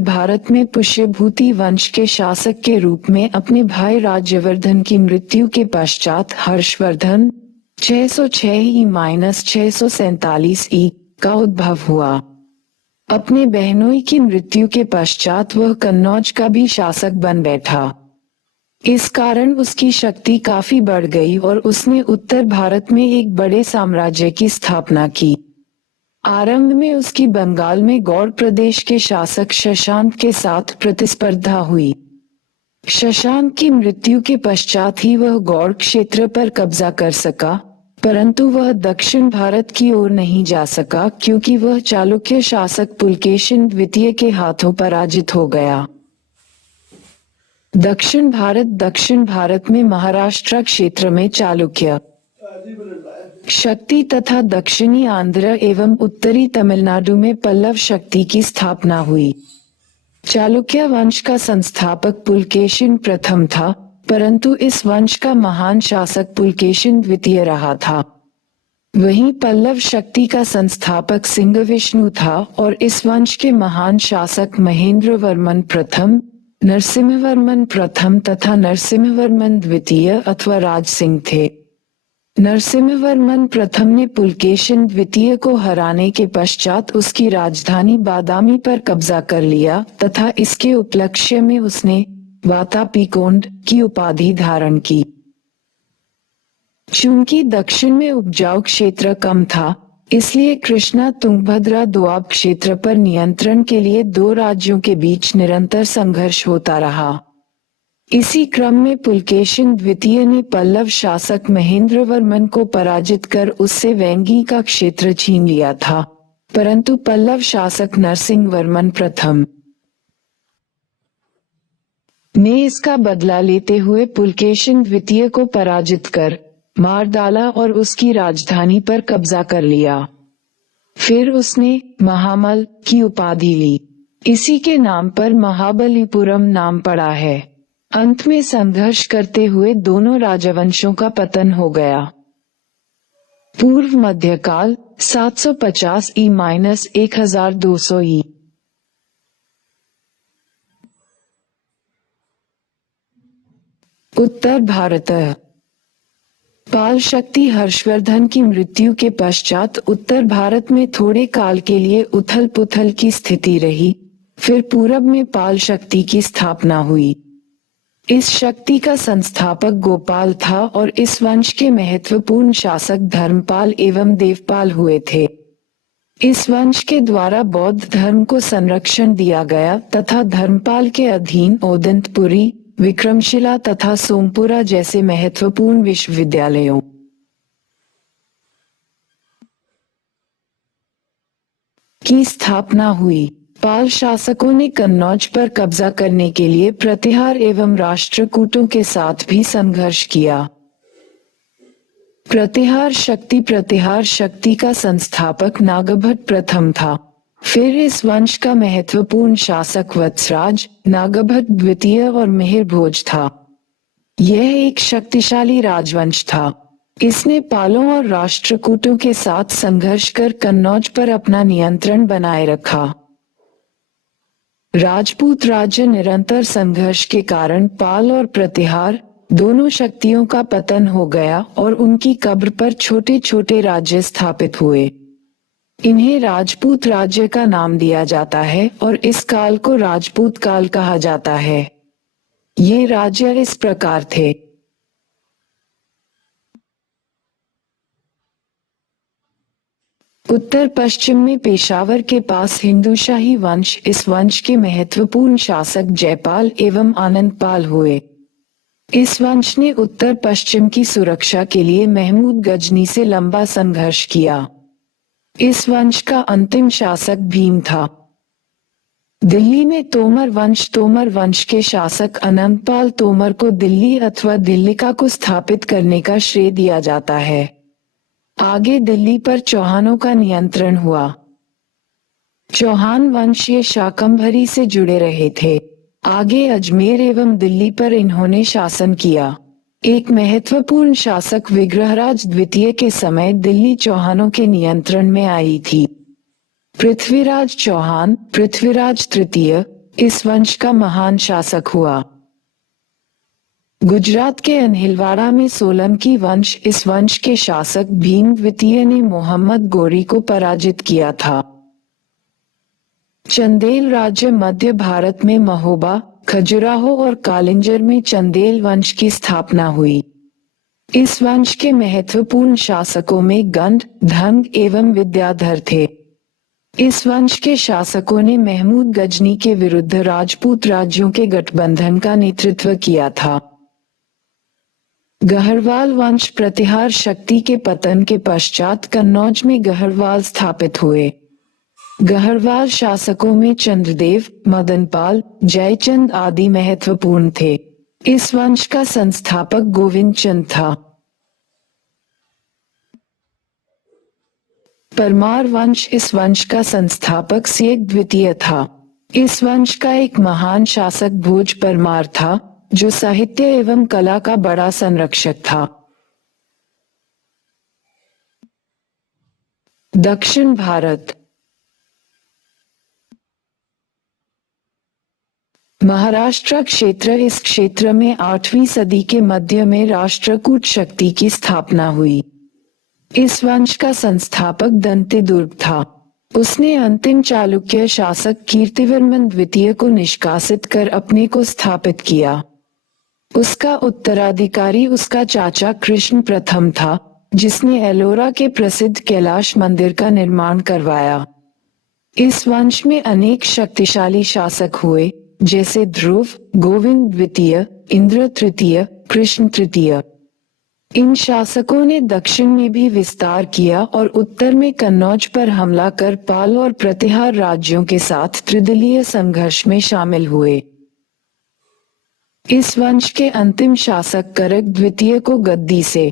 भारत में पुष्यभूति वंश के शासक के रूप में अपने भाई राज्यवर्धन की मृत्यु के पश्चात हर्षवर्धन 606 ई-647 ई का उद्भव हुआ। अपने बहनोई की मृत्यु के पश्चात वह कन्नौज का भी शासक बन बैठा। इस कारण उसकी शक्ति काफी बढ़ गई और उसने उत्तर भारत में एक बड़े साम्राज्य की स्थापना की। आरंभ में उसकी बंगाल में गौड़ प्रदेश के शासक शशांक के साथ प्रतिस्पर्धा हुई। शशांक की मृत्यु के पश्चात ही वह गौड़ क्षेत्र पर कब्जा कर सका, परंतु वह दक्षिण भारत की ओर नहीं जा सका क्योंकि वह चालुक्य शासक पुलकेशिन द्वितीय के हाथों पराजित हो गया। दक्षिण भारत में महाराष्ट्र क्षेत्र में चालुक्य शक्ति तथा दक्षिणी आंध्र एवं उत्तरी तमिलनाडु में पल्लव शक्ति की स्थापना हुई। चालुक्य वंश का संस्थापक पुलकेशिन प्रथम था, परंतु इस वंश का महान शासक पुलकेशिन द्वितीय रहा था। वहीं पल्लव शक्ति का संस्थापक सिंहविष्णु था और इस वंश के महान शासक महेंद्रवर्मन प्रथम, नरसिंहवर्मन प्रथम तथा नरसिंहवर्मन द्वितीय अथवा राज सिंह थे। नरसिंहवर्मन प्रथम ने पुलकेशिन द्वितीय को हराने के पश्चात उसकी राजधानी बादामी पर कब्जा कर लिया तथा इसके उपलक्ष्य में उसने वातापीकोंड की उपाधि धारण की। चूंकि दक्षिण में उपजाऊ क्षेत्र कम था, इसलिए कृष्णा तुंगभद्रा दोआब क्षेत्र पर नियंत्रण के लिए दो राज्यों के बीच निरंतर संघर्ष होता रहा। इसी क्रम में पुलकेशिन द्वितीय ने पल्लव शासक महेंद्रवर्मन को पराजित कर उससे वेंगी का क्षेत्र छीन लिया था, परंतु पल्लव शासक नरसिंहवर्मन प्रथम ने इसका बदला लेते हुए पुलकेशिन द्वितीय को पराजित कर मार डाला और उसकी राजधानी पर कब्जा कर लिया। फिर उसने महामल की उपाधि ली। इसी के नाम पर महाबलीपुरम नाम पड़ा है। अंत में संघर्ष करते हुए दोनों राजवंशों का पतन हो गया। पूर्व मध्यकाल 750 ई-1200 ई। उत्तर भारत। पाल शक्ति हर्षवर्धन की मृत्यु के पश्चात उत्तर भारत में थोड़े काल के लिए उथल पुथल की स्थिति रही। फिर पूरब में पाल शक्ति की स्थापना हुई। इस शक्ति का संस्थापक गोपाल था और इस वंश के महत्वपूर्ण शासक धर्मपाल एवं देवपाल हुए थे। इस वंश के द्वारा बौद्ध धर्म को संरक्षण दिया गया तथा धर्मपाल के अधीन ओदंतपुरी, विक्रमशिला तथा सोमपुरा जैसे महत्वपूर्ण विश्वविद्यालयों की स्थापना हुई। पाल शासकों ने कन्नौज पर कब्जा करने के लिए प्रतिहार एवं राष्ट्रकूटों के साथ भी संघर्ष किया। प्रतिहार शक्ति का संस्थापक नागभट्ट प्रथम था। फिर इस वंश का महत्वपूर्ण शासक वत्सराज, नागभट्ट द्वितीय और मिहिर भोज था। यह एक शक्तिशाली राजवंश था। इसने पालों और राष्ट्रकूटों के साथ संघर्ष कर कन्नौज पर अपना नियंत्रण बनाए रखा। राजपूत राज्य निरंतर संघर्ष के कारण पाल और प्रतिहार दोनों शक्तियों का पतन हो गया और उनकी कब्र पर छोटे छोटे राज्य स्थापित हुए। इन्हें राजपूत राज्य का नाम दिया जाता है और इस काल को राजपूत काल कहा जाता है। ये राज्य इस प्रकार थे। उत्तर पश्चिम में पेशावर के पास हिंदूशाही वंश, इस वंश के महत्वपूर्ण शासक जयपाल एवं आनंदपाल हुए। इस वंश ने उत्तर पश्चिम की सुरक्षा के लिए महमूद गजनी से लंबा संघर्ष किया। इस वंश का अंतिम शासक भीम था। दिल्ली में तोमर वंश के शासक अनंतपाल तोमर को दिल्ली अथवा दिल्लिका को स्थापित करने का श्रेय दिया जाता है। आगे दिल्ली पर चौहानों का नियंत्रण हुआ। चौहान वंशीय शाकंभरी से जुड़े रहे थे। आगे अजमेर एवं दिल्ली पर इन्होंने शासन किया। एक महत्वपूर्ण शासक विग्रहराज द्वितीय के समय दिल्ली चौहानों के नियंत्रण में आई थी। पृथ्वीराज चौहान, पृथ्वीराज तृतीय इस वंश का महान शासक हुआ। गुजरात के अनहिलवाड़ा में सोलंकी वंश, इस वंश के शासक भीम द्वितीय ने मोहम्मद गोरी को पराजित किया था। चंदेल राज्य मध्य भारत में महोबा, खजुराहो और कालिंजर में चंदेल वंश की स्थापना हुई। इस वंश के महत्वपूर्ण शासकों में गंध, धंग एवं विद्याधर थे। इस वंश के शासकों ने महमूद गजनी के विरुद्ध राजपूत राज्यों के गठबंधन का नेतृत्व किया था। गहरवाल वंश प्रतिहार शक्ति के पतन के पश्चात कन्नौज में गहरवाल स्थापित हुए। गहरवाल शासकों में चंद्रदेव, मदनपाल, जयचंद आदि महत्वपूर्ण थे। इस वंश का संस्थापक गोविंद चंद था। परमार वंश, इस वंश का संस्थापक सेक द्वितीय था। इस वंश का एक महान शासक भोज परमार था, जो साहित्य एवं कला का बड़ा संरक्षक था। दक्षिण भारत। महाराष्ट्र क्षेत्र, इस क्षेत्र में 8वीं सदी के मध्य में राष्ट्रकूट शक्ति की स्थापना हुई। इस वंश का संस्थापक दंतेदुर्ग था। उसने अंतिम चालुक्य शासक कीर्तिवर्मन द्वितीय को निष्कासित कर अपने को स्थापित किया। उसका उत्तराधिकारी उसका चाचा कृष्ण प्रथम था, जिसने एलोरा के प्रसिद्ध कैलाश मंदिर का निर्माण करवाया। इस वंश में अनेक शक्तिशाली शासक हुए, जैसे ध्रुव, गोविंद द्वितीय, इंद्र तृतीय, कृष्ण तृतीय। इन शासकों ने दक्षिण में भी विस्तार किया और उत्तर में कन्नौज पर हमला कर पाल और प्रतिहार राज्यों के साथ त्रिदलीय संघर्ष में शामिल हुए। इस वंश के अंतिम शासक करक द्वितीय को गद्दी से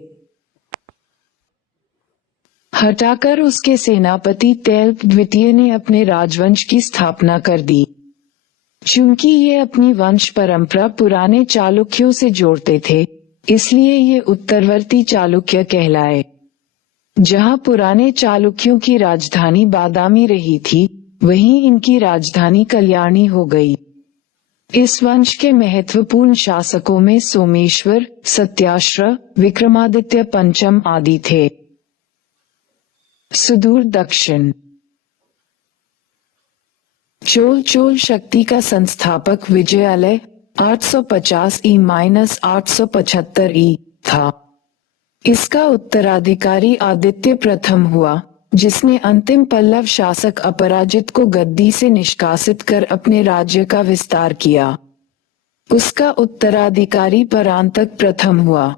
हटाकर उसके सेनापति तैल्प द्वितीय ने अपने राजवंश की स्थापना कर दी। चूंकि ये अपनी वंश परंपरा पुराने चालुक्यों से जोड़ते थे, इसलिए ये उत्तरवर्ती चालुक्य कहलाए। जहां पुराने चालुक्यों की राजधानी बादामी रही थी, वहीं इनकी राजधानी कल्याणी हो गई। इस वंश के महत्वपूर्ण शासकों में सोमेश्वर, सत्याश्र, विक्रमादित्य पंचम आदि थे। सुदूर दक्षिण। चोल शक्ति का संस्थापक विजयालय 850 ई-875 ई था। इसका उत्तराधिकारी आदित्य प्रथम हुआ, जिसने अंतिम पल्लव शासक अपराजित को गद्दी से निष्कासित कर अपने राज्य का विस्तार किया। उसका उत्तराधिकारी परांतक प्रथम हुआ।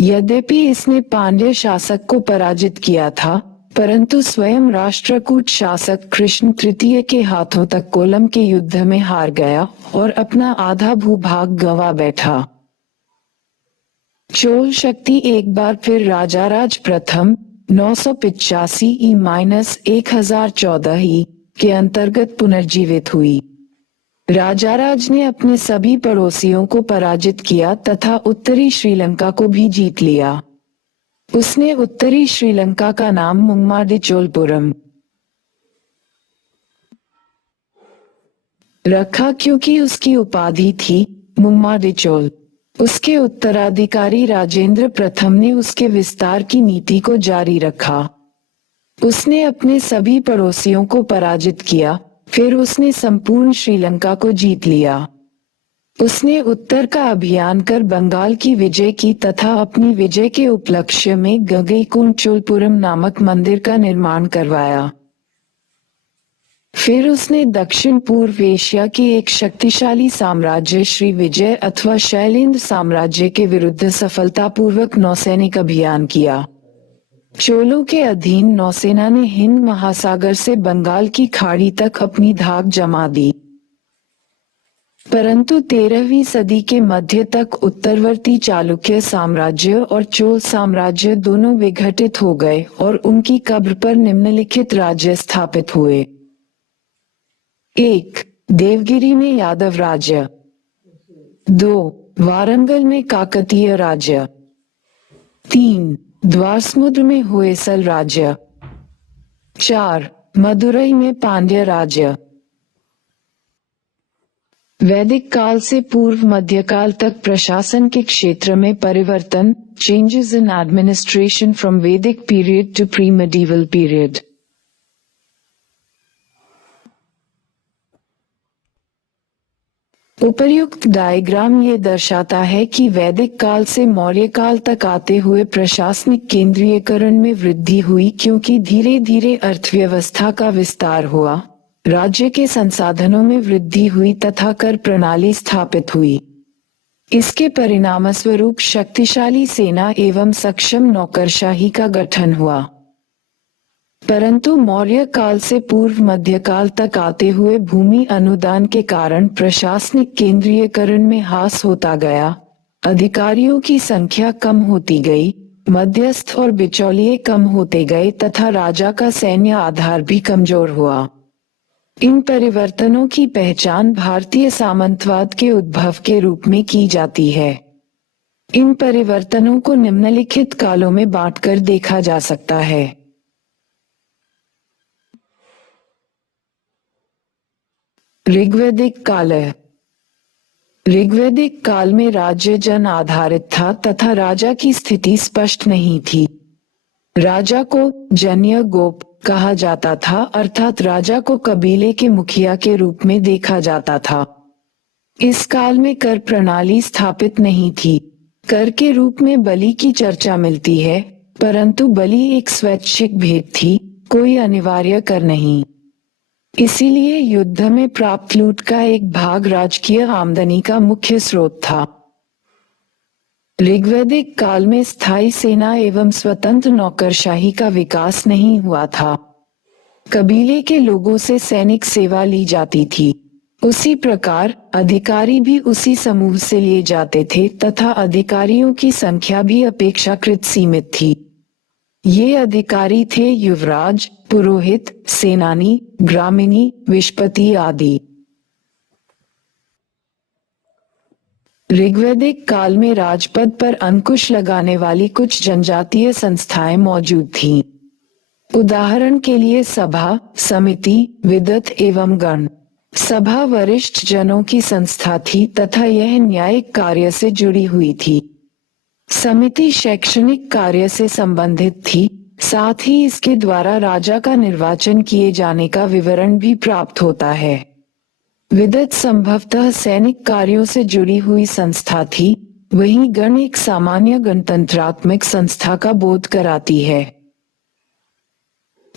यद्यपि इसने पांड्य शासक को पराजित किया था, परंतु स्वयं राष्ट्रकूट शासक कृष्ण तृतीय के हाथों तक कोलम के युद्ध में हार गया और अपना आधा भूभाग गंवा बैठा। चोल शक्ति एक बार फिर राजाराज प्रथम 985 ई-1014 ई के अंतर्गत पुनर्जीवित हुई। राजाराज ने अपने सभी पड़ोसियों को पराजित किया तथा उत्तरी श्रीलंका को भी जीत लिया। उसने उत्तरी श्रीलंका का नाम मुंगमाडिचोलपुरम रखा, क्योंकि उसकी उपाधि थी मुंगमाडिचोल। उसके उत्तराधिकारी राजेंद्र प्रथम ने उसके विस्तार की नीति को जारी रखा। उसने अपने सभी पड़ोसियों को पराजित किया, फिर उसने संपूर्ण श्रीलंका को जीत लिया। उसने उत्तर का अभियान कर बंगाल की विजय की तथा अपनी विजय के उपलक्ष्य में गंगईकोंडचोलपुरम नामक मंदिर का निर्माण करवाया। फिर उसने दक्षिण पूर्व एशिया के एक शक्तिशाली साम्राज्य श्री विजय अथवा शैलेंद्र साम्राज्य के विरुद्ध सफलतापूर्वक नौसैनिक अभियान किया। चोलों के अधीन नौसेना ने हिंद महासागर से बंगाल की खाड़ी तक अपनी धाक जमा दी। परंतु 13वीं सदी के मध्य तक उत्तरवर्ती चालुक्य साम्राज्य और चोल साम्राज्य दोनों विघटित हो गए और उनकी कब्र पर निम्नलिखित राज्य स्थापित हुए। 1. देवगिरी में यादव राज्य। 2. वारंगल में काकतीय राज्य। 3. द्वारसमुद्र में होयसल राज्य। 4. मदुरई में पांड्य राज्य। वैदिक काल से पूर्व मध्यकाल तक प्रशासन के क्षेत्र में परिवर्तन, changes in administration from Vedic period to pre medieval period. उपर्युक्त डायग्राम ये दर्शाता है कि वैदिक काल से मौर्य काल तक आते हुए प्रशासनिक केंद्रीयकरण में वृद्धि हुई, क्योंकि धीरे धीरे अर्थव्यवस्था का विस्तार हुआ, राज्य के संसाधनों में वृद्धि हुई तथा कर प्रणाली स्थापित हुई। इसके परिणामस्वरूप शक्तिशाली सेना एवं सक्षम नौकरशाही का गठन हुआ। परंतु मौर्य काल से पूर्व मध्यकाल तक आते हुए भूमि अनुदान के कारण प्रशासनिक केंद्रीयकरण में ह्रास होता गया, अधिकारियों की संख्या कम होती गई, मध्यस्थ और बिचौलिए कम होते गए तथा राजा का सैन्य आधार भी कमजोर हुआ। इन परिवर्तनों की पहचान भारतीय सामंतवाद के उद्भव के रूप में की जाती है। इन परिवर्तनों को निम्नलिखित कालों में बांटकर देखा जा सकता है। ऋग्वैदिक काल। ऋग्वैदिक काल में राज्य जन आधारित था तथा राजा की स्थिति स्पष्ट नहीं थी। राजा को जन्य गोप कहा जाता था, अर्थात राजा को कबीले के मुखिया के रूप में देखा जाता था। इस काल में कर प्रणाली स्थापित नहीं थी। कर के रूप में बलि की चर्चा मिलती है, परंतु बलि एक स्वैच्छिक भेंट थी, कोई अनिवार्य कर नहीं। इसीलिए युद्ध में प्राप्त लूट का एक भाग राजकीय आमदनी का मुख्य स्रोत था। ऋग्वैदिक काल में स्थायी सेना एवं स्वतंत्र नौकरशाही का विकास नहीं हुआ था। कबीले के लोगों से सैनिक सेवा ली जाती थी। उसी प्रकार अधिकारी भी उसी समूह से लिए जाते थे तथा अधिकारियों की संख्या भी अपेक्षाकृत सीमित थी। ये अधिकारी थे युवराज, पुरोहित, सेनानी, ग्रामिणी, विष्पति आदि। ऋग्वैदिक काल में राजपद पर अंकुश लगाने वाली कुछ जनजातीय संस्थाएं मौजूद थीं। उदाहरण के लिए सभा, समिति, विदत एवं गण। सभा वरिष्ठ जनों की संस्था थी तथा यह न्यायिक कार्य से जुड़ी हुई थी। समिति शैक्षणिक कार्य से संबंधित थी, साथ ही इसके द्वारा राजा का निर्वाचन किए जाने का विवरण भी प्राप्त होता है। विदत संभवतः सैनिक कार्यों से जुड़ी हुई संस्था थी, वहीं गण एक सामान्य गणतंत्रात्मक संस्था का बोध कराती है।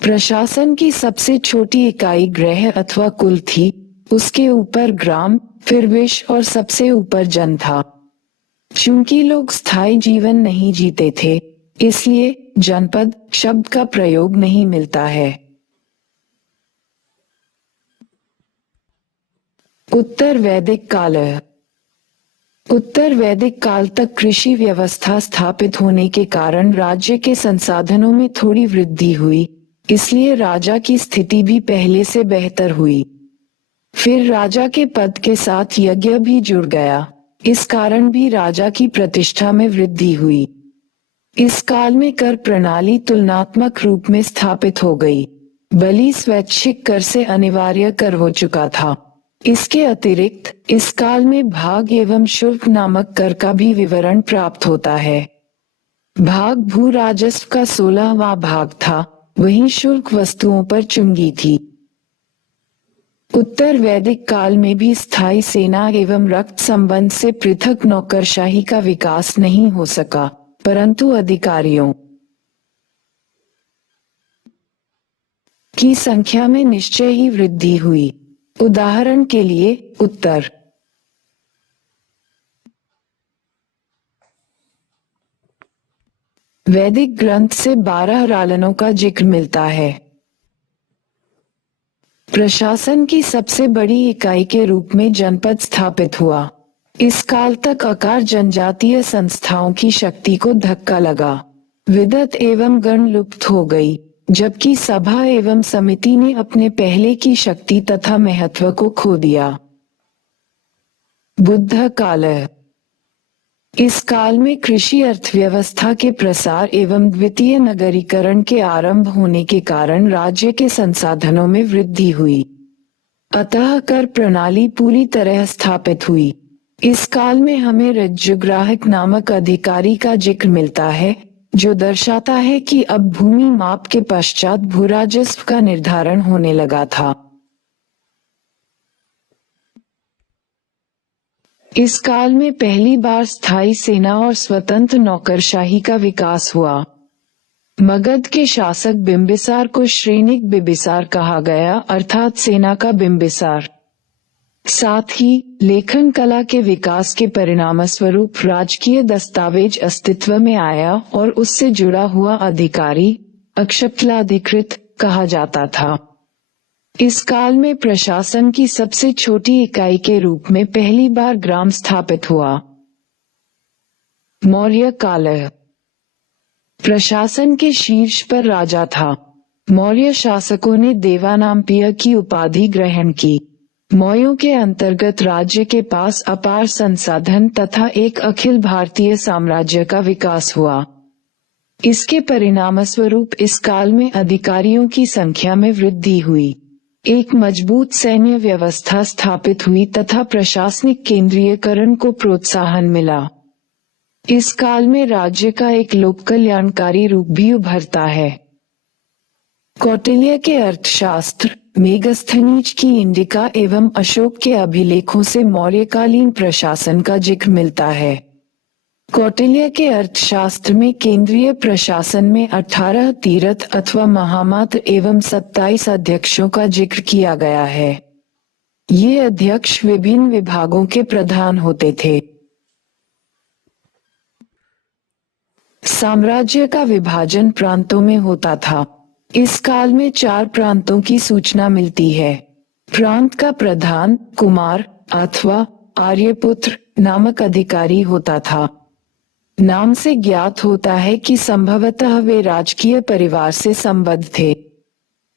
प्रशासन की सबसे छोटी इकाई ग्रह अथवा कुल थी, उसके ऊपर ग्राम, फिर विश्व और सबसे ऊपर जन था। चूंकि लोग स्थायी जीवन नहीं जीते थे, इसलिए जनपद शब्द का प्रयोग नहीं मिलता है। उत्तर वैदिक काल। उत्तर वैदिक काल तक कृषि व्यवस्था स्थापित होने के कारण राज्य के संसाधनों में थोड़ी वृद्धि हुई, इसलिए राजा की स्थिति भी पहले से बेहतर हुई। फिर राजा के पद के साथ यज्ञ भी जुड़ गया, इस कारण भी राजा की प्रतिष्ठा में वृद्धि हुई। इस काल में कर प्रणाली तुलनात्मक रूप में स्थापित हो गई। बलि स्वैच्छिक कर से अनिवार्य कर हो चुका था। इसके अतिरिक्त इस काल में भाग एवं शुल्क नामक कर का भी विवरण प्राप्त होता है। भाग भू राजस्व का 16वां भाग था, वहीं शुल्क वस्तुओं पर चुंगी थी। उत्तर वैदिक काल में भी स्थायी सेना एवं रक्त संबंध से पृथक नौकरशाही का विकास नहीं हो सका, परंतु अधिकारियों की संख्या में निश्चय ही वृद्धि हुई। उदाहरण के लिए उत्तर वैदिक ग्रंथ से 12 रालनों का जिक्र मिलता है। प्रशासन की सबसे बड़ी इकाई के रूप में जनपद स्थापित हुआ। इस काल तक अकार जनजातीय संस्थाओं की शक्ति को धक्का लगा। विदत एवं गण लुप्त हो गई, जबकि सभा एवं समिति ने अपने पहले की शक्ति तथा महत्व को खो दिया। बुद्ध काल। इस काल में कृषि अर्थव्यवस्था के प्रसार एवं द्वितीय नगरीकरण के आरंभ होने के कारण राज्य के संसाधनों में वृद्धि हुई। अतः कर प्रणाली पूरी तरह स्थापित हुई। इस काल में हमें रज्जुग्राहक नामक अधिकारी का जिक्र मिलता है, जो दर्शाता है कि अब भूमि माप के पश्चात भूराजस्व का निर्धारण होने लगा था। इस काल में पहली बार स्थायी सेना और स्वतंत्र नौकरशाही का विकास हुआ। मगध के शासक बिंबिसार को श्रेणिक बिंबिसार कहा गया, अर्थात सेना का बिंबिसार। साथ ही लेखन कला के विकास के परिणामस्वरूप राजकीय दस्तावेज अस्तित्व में आया और उससे जुड़ा हुआ अधिकारी अक्षपलाधिकृत कहा जाता था। इस काल में प्रशासन की सबसे छोटी इकाई के रूप में पहली बार ग्राम स्थापित हुआ। मौर्य काल। प्रशासन के शीर्ष पर राजा था। मौर्य शासकों ने देवानाम्पिय की उपाधि ग्रहण की। मौर्यों के अंतर्गत राज्य के पास अपार संसाधन तथा एक अखिल भारतीय साम्राज्य का विकास हुआ। इसके परिणामस्वरूप इस काल में अधिकारियों की संख्या में वृद्धि हुई। एक मजबूत सैन्य व्यवस्था स्थापित हुई तथा प्रशासनिक केंद्रीयकरण को प्रोत्साहन मिला। इस काल में राज्य का एक लोक कल्याणकारी रूप भी उभरता है। कौटिल्य के अर्थशास्त्र, मेगस्थनीज की इंडिका एवं अशोक के अभिलेखों से मौर्यकालीन प्रशासन का जिक्र मिलता है। कौटिल्य के अर्थशास्त्र में केंद्रीय प्रशासन में 18 तीर्थ अथवा महामात्र एवं 27 अध्यक्षों का जिक्र किया गया है। ये अध्यक्ष विभिन्न विभागों के प्रधान होते थे। साम्राज्य का विभाजन प्रांतों में होता था। इस काल में 4 प्रांतों की सूचना मिलती है। प्रांत का प्रधान कुमार अथवा आर्यपुत्र नामक अधिकारी होता था। नाम से ज्ञात होता है कि संभवतः वे राजकीय परिवार से संबद्ध थे।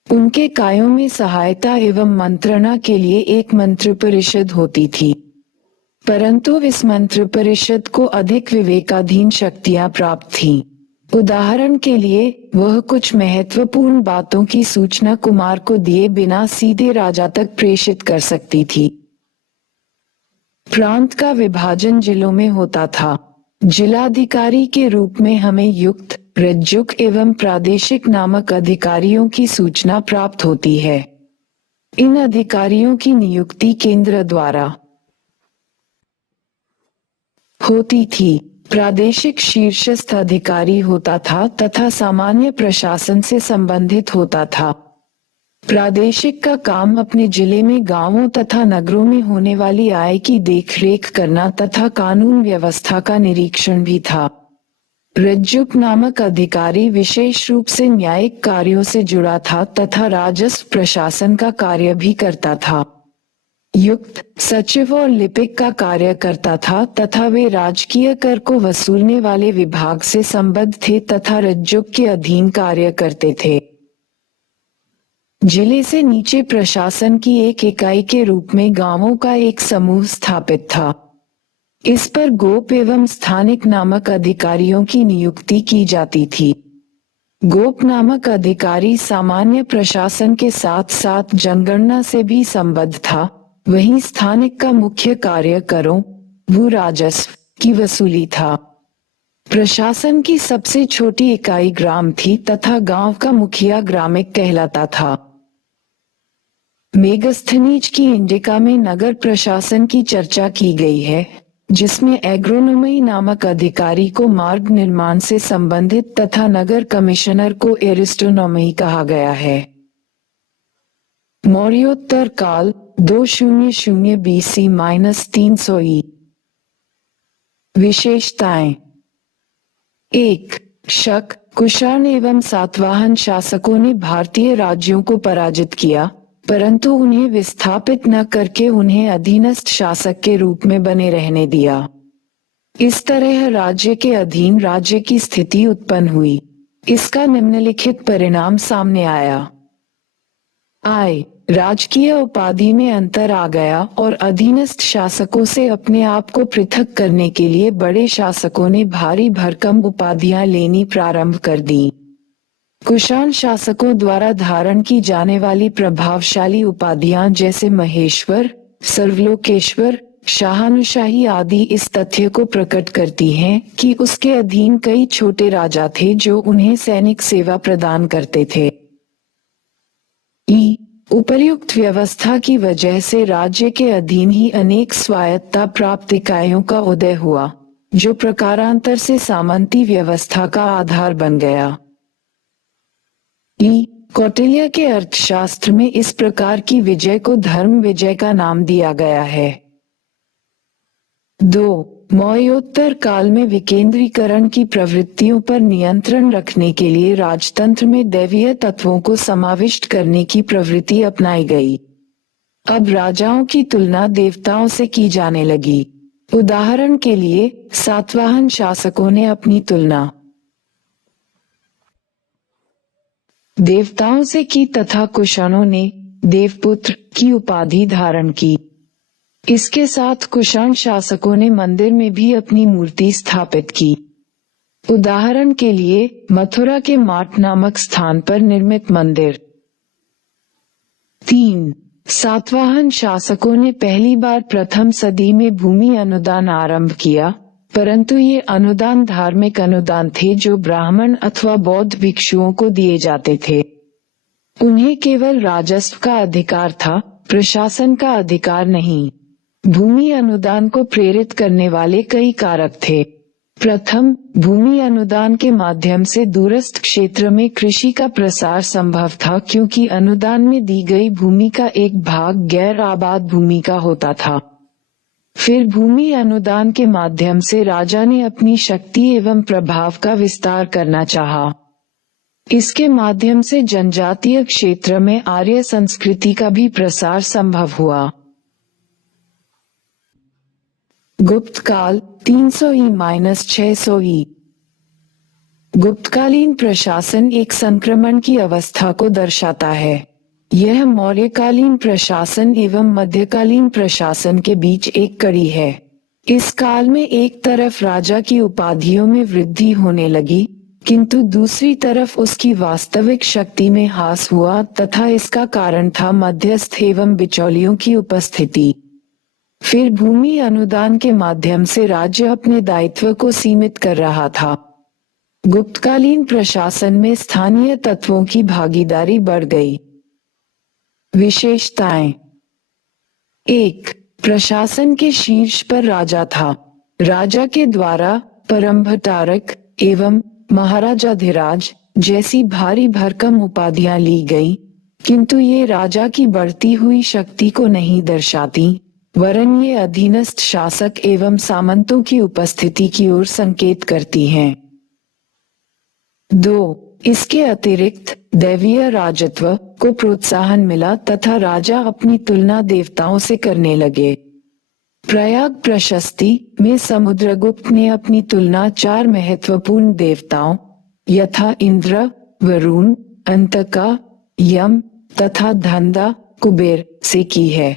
उनके कायों में सहायता एवं मंत्रणा के लिए एक मंत्र परिषद होती थी, परंतु इस मंत्र परिषद को अधिक विवेकाधीन शक्तियां प्राप्त थीं। उदाहरण के लिए वह कुछ महत्वपूर्ण बातों की सूचना कुमार को दिए बिना सीधे राजा तक प्रेषित कर सकती थी। प्रांत का विभाजन जिलों में होता था। जिलाधिकारी के रूप में हमें युक्त, रज्जुक एवं प्रादेशिक नामक अधिकारियों की सूचना प्राप्त होती है। इन अधिकारियों की नियुक्ति केंद्र द्वारा होती थी। प्रादेशिक शीर्षस्थ अधिकारी होता था तथा सामान्य प्रशासन से संबंधित होता था। प्रादेशिक का काम अपने जिले में गांवों तथा नगरों में होने वाली आय की देखरेख करना तथा कानून व्यवस्था का निरीक्षण भी था। रज्जुक नामक अधिकारी विशेष रूप से न्यायिक कार्यों से जुड़ा था तथा राजस्व प्रशासन का कार्य भी करता था। युक्त सचिव और लिपिक का कार्य करता था तथा वे राजकीय कर को वसूलने वाले विभाग से संबद्ध थे तथा रज्जुक के अधीन कार्य करते थे। जिले से नीचे प्रशासन की एक इकाई के रूप में गांवों का एक समूह स्थापित था। इस पर गोप एवं स्थानिक नामक अधिकारियों की नियुक्ति की जाती थी। गोप नामक अधिकारी सामान्य प्रशासन के साथ साथ जनगणना से भी संबद्ध था। वहीं स्थानिक का मुख्य कार्य करों, भू राजस्व की वसूली था। प्रशासन की सबसे छोटी इकाई ग्राम थी तथा गांव का मुखिया ग्रामिक कहलाता था। मेगस्थनीज की इंडिका में नगर प्रशासन की चर्चा की गई है, जिसमें एग्रोनोमी नामक अधिकारी को मार्ग निर्माण से संबंधित तथा नगर कमिश्नर को एरिस्टोनोमी कहा गया है। मौर्योत्तर काल 200 BC -300 ई। विशेषताएं 1. शक, कुषाण एवं सातवाहन शासकों ने भारतीय राज्यों को पराजित किया, परंतु उन्हें विस्थापित न करके उन्हें अधीनस्थ शासक के रूप में बने रहने दिया। इस तरह राज्य के अधीन राज्य की स्थिति उत्पन्न हुई। इसका निम्नलिखित परिणाम सामने आया। राजकीय उपाधि में अंतर आ गया और अधीनस्थ शासकों से अपने आप को पृथक करने के लिए बड़े शासकों ने भारी भरकम उपाधियां लेनी प्रारंभ कर दी। कुषाण शासकों द्वारा धारण की जाने वाली प्रभावशाली उपाधियां जैसे महेश्वर, सर्वलोकेश्वर, शाहानुशाही आदि इस तथ्य को प्रकट करती हैं कि उसके अधीन कई छोटे राजा थे जो उन्हें सैनिक सेवा प्रदान करते थे। उपर्युक्त व्यवस्था की वजह से राज्य के अधीन ही अनेक स्वायत्तता प्राप्त इकाइयों का उदय हुआ, जो प्रकारांतर से सामंती व्यवस्था का आधार बन गया। कौटिल्य के अर्थशास्त्र में इस प्रकार की विजय को धर्म विजय का नाम दिया गया है। 2. मौर्योत्तर काल में विकेंद्रीकरण की प्रवृत्तियों पर नियंत्रण रखने के लिए राजतंत्र में दैवीय तत्वों को समाविष्ट करने की प्रवृत्ति अपनाई गई। अब राजाओं की तुलना देवताओं से की जाने लगी। उदाहरण के लिए सातवाहन शासकों ने अपनी तुलना देवताओं से की तथा कुषाणों ने देवपुत्र की उपाधि धारण की। इसके साथ कुषाण शासकों ने मंदिर में भी अपनी मूर्ति स्थापित की। उदाहरण के लिए मथुरा के माट नामक स्थान पर निर्मित मंदिर। 3. सातवाहन शासकों ने पहली बार प्रथम सदी में भूमि अनुदान आरंभ किया, परंतु ये अनुदान धार्मिक अनुदान थे जो ब्राह्मण अथवा बौद्ध भिक्षुओं को दिए जाते थे। उन्हें केवल राजस्व का अधिकार था, प्रशासन का अधिकार नहीं। भूमि अनुदान को प्रेरित करने वाले कई कारक थे। प्रथम, भूमि अनुदान के माध्यम से दूरस्थ क्षेत्र में कृषि का प्रसार संभव था क्योंकि अनुदान में दी गई भूमि का एक भाग गैर आबाद भूमि का होता था। फिर भूमि अनुदान के माध्यम से राजा ने अपनी शक्ति एवं प्रभाव का विस्तार करना चाहा। इसके माध्यम से जनजातीय क्षेत्र में आर्य संस्कृति का भी प्रसार संभव हुआ। गुप्त काल 300 ई-600 ई। गुप्तकालीन प्रशासन एक संक्रमण की अवस्था को दर्शाता है। यह मौर्यकालीन प्रशासन एवं मध्यकालीन प्रशासन के बीच एक कड़ी है। इस काल में एक तरफ राजा की उपाधियों में वृद्धि होने लगी, किंतु दूसरी तरफ उसकी वास्तविक शक्ति में ह्रास हुआ तथा इसका कारण था मध्यस्थ एवं बिचौलियों की उपस्थिति। फिर भूमि अनुदान के माध्यम से राज्य अपने दायित्व को सीमित कर रहा था। गुप्तकालीन प्रशासन में स्थानीय तत्वों की भागीदारी बढ़ गई। विशेषताएं। 1. प्रशासन के शीर्ष पर राजा था। राजा के द्वारा परम्भटारक एवं महाराजाधिराज जैसी भारी भरकम उपाधियां ली गई, किंतु ये राजा की बढ़ती हुई शक्ति को नहीं दर्शाती, वरन ये अधीनस्थ शासक एवं सामंतों की उपस्थिति की ओर संकेत करती हैं। 2. इसके अतिरिक्त दैवीय राजत्व को प्रोत्साहन मिला तथा राजा अपनी तुलना देवताओं से करने लगे। प्रयाग प्रशस्ति में समुद्रगुप्त ने अपनी तुलना 4 महत्वपूर्ण देवताओं यथा इंद्र, वरुण, अंतका, यम तथा धंधा, कुबेर से की है।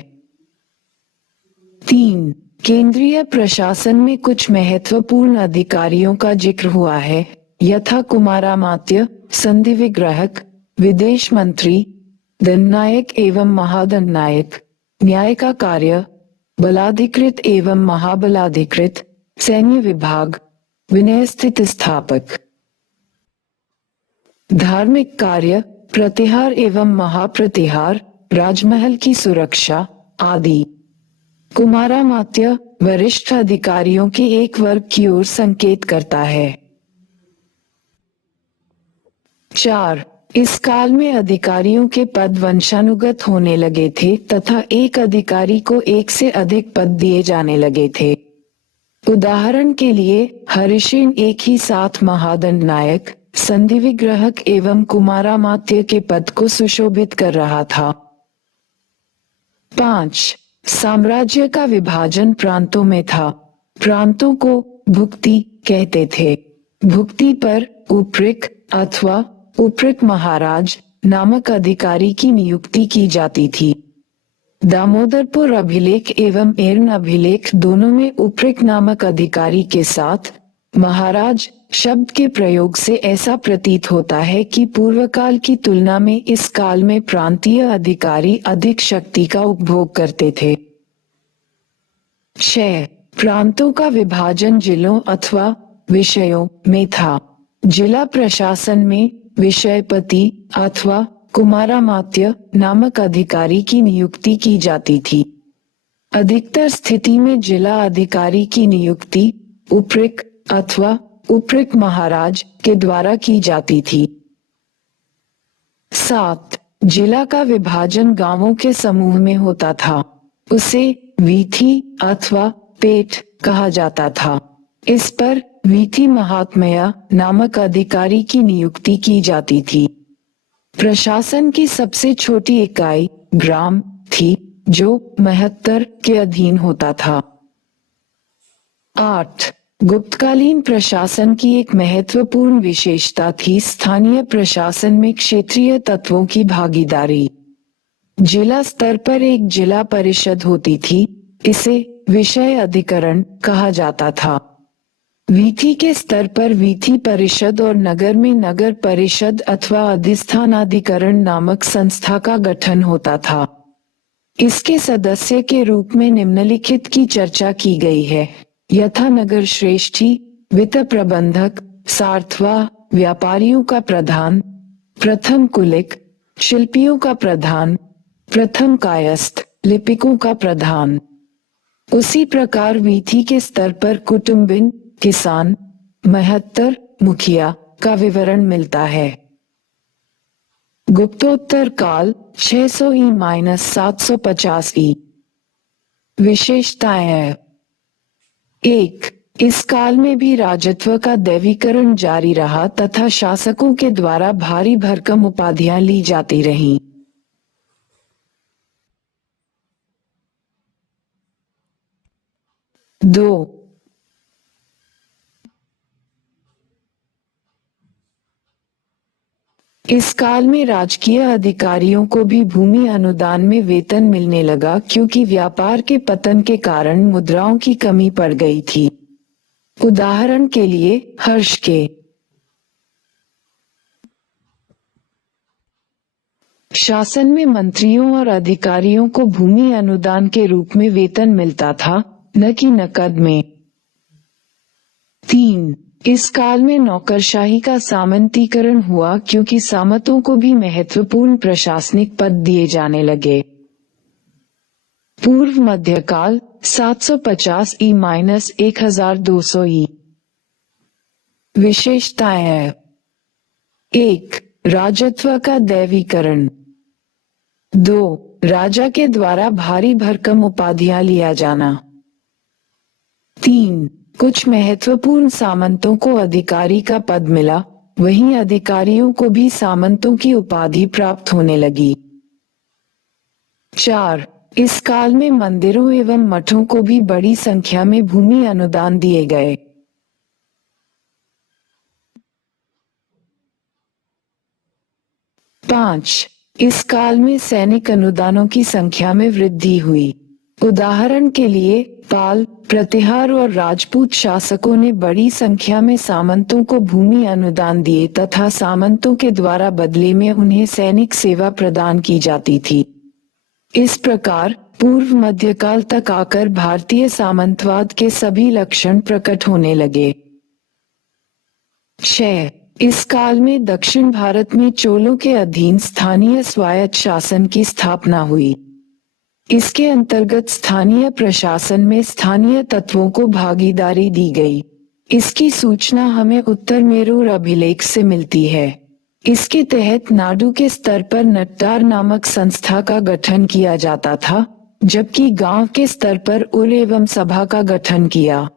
3. केंद्रीय प्रशासन में कुछ महत्वपूर्ण अधिकारियों का जिक्र हुआ है, यथा कुमारामात्य, संधि विग्रहक, विदेश मंत्री, दंडनायक एवं महादंडनायक, न्याय का कार्य, बलाधिकृत एवं महाबलाधिकृत, सैन्य विभाग, विनय स्थित स्थापक, धार्मिक कार्य, प्रतिहार एवं महाप्रतिहार, राजमहल की सुरक्षा आदि। कुमारामात्य वरिष्ठ अधिकारियों के एक वर्ग की ओर संकेत करता है। 4. इस काल में अधिकारियों के पद वंशानुगत होने लगे थे तथा एक अधिकारी को एक से अधिक पद दिए जाने लगे थे। उदाहरण के लिए हरिसेन एक ही साथ महादंडनायक, संधि विग्रहक एवं कुमारामात्य के पद को सुशोभित कर रहा था। 5. साम्राज्य का विभाजन प्रांतों में था। प्रांतों को भुक्ति कहते थे। भुक्ति पर उपृक अथवा उपृक महाराज नामक अधिकारी की नियुक्ति की जाती थी। दामोदरपुर अभिलेख एवं एर्न अभिलेख दोनों में उपृक नामक अधिकारी के साथ महाराज शब्द के प्रयोग से ऐसा प्रतीत होता है कि पूर्व काल की तुलना में इस काल में प्रांतीय अधिकारी अधिक शक्ति का उपभोग करते थे। 6. प्रांतों का विभाजन जिलों अथवा विषयों में था। जिला प्रशासन में विषयपति अथवा कुमारामात्य नामक अधिकारी की नियुक्ति की जाती थी। अधिकतर स्थिति में जिला अधिकारी की नियुक्ति उपृक अथवा उपृक महाराज के द्वारा की जाती थी। 7. जिला का विभाजन गांवों के समूह में होता था। उसे वीथी अथवा पेट कहा जाता था। इस पर वीथी महात्मया नामक अधिकारी की नियुक्ति की जाती थी। प्रशासन की सबसे छोटी इकाई ग्राम थी, जो महत्तर के अधीन होता था। 8. गुप्तकालीन प्रशासन की एक महत्वपूर्ण विशेषता थी स्थानीय प्रशासन में क्षेत्रीय तत्वों की भागीदारी। जिला स्तर पर एक जिला परिषद होती थी, इसे विषय अधिकरण कहा जाता था। वीथी के स्तर पर वीथी परिषद और नगर में नगर परिषद अथवा अधिष्ठानाधिकरण नामक संस्था का गठन होता था। इसके सदस्य के रूप में निम्नलिखित की चर्चा की गई है, यथा नगर श्रेष्ठी, वित्त प्रबंधक, सार्थवा, व्यापारियों का प्रधान, प्रथम कुलिक, शिल्पियों का प्रधान, प्रथम कायस्थ, लिपिकों का प्रधान। उसी प्रकार वीथी के स्तर पर कुटुंबिन, किसान, महत्तर, मुखिया का विवरण मिलता है। गुप्तोत्तर काल 600 ई-750 ई। विशेषताएं हैं। 1. इस काल में भी राजत्व का दैवीकरण जारी रहा तथा शासकों के द्वारा भारी भरकम उपाधियां ली जाती रहीं। 2. इस काल में राजकीय अधिकारियों को भी भूमि अनुदान में वेतन मिलने लगा क्योंकि व्यापार के पतन के कारण मुद्राओं की कमी पड़ गई थी। उदाहरण के लिए हर्ष के शासन में मंत्रियों और अधिकारियों को भूमि अनुदान के रूप में वेतन मिलता था, न कि नकद में। 3. इस काल में नौकरशाही का सामंतीकरण हुआ क्योंकि सामंतों को भी महत्वपूर्ण प्रशासनिक पद दिए जाने लगे। पूर्व मध्यकाल 750 ई-1200 ई। विशेषताएं हैं। 1. राजत्व का दैवीकरण। 2. राजा के द्वारा भारी भरकम उपाधियां लिया जाना। 3. कुछ महत्वपूर्ण सामंतों को अधिकारी का पद मिला, वहीं अधिकारियों को भी सामंतों की उपाधि प्राप्त होने लगी। 4. इस काल में मंदिरों एवं मठों को भी बड़ी संख्या में भूमि अनुदान दिए गए। 5. इस काल में सैनिक अनुदानों की संख्या में वृद्धि हुई। उदाहरण के लिए पाल, प्रतिहार और राजपूत शासकों ने बड़ी संख्या में सामंतों को भूमि अनुदान दिए तथा सामंतों के द्वारा बदले में उन्हें सैनिक सेवा प्रदान की जाती थी। इस प्रकार पूर्व मध्यकाल तक आकर भारतीय सामंतवाद के सभी लक्षण प्रकट होने लगे। 6. इस काल में दक्षिण भारत में चोलों के अधीन स्थानीय स्वायत्त शासन की स्थापना हुई। इसके अंतर्गत स्थानीय प्रशासन में स्थानीय तत्वों को भागीदारी दी गई। इसकी सूचना हमें उत्तर मेरूर अभिलेख से मिलती है। इसके तहत नाडु के स्तर पर नट्टार नामक संस्था का गठन किया जाता था, जबकि गांव के स्तर पर उर एवं सभा का गठन किया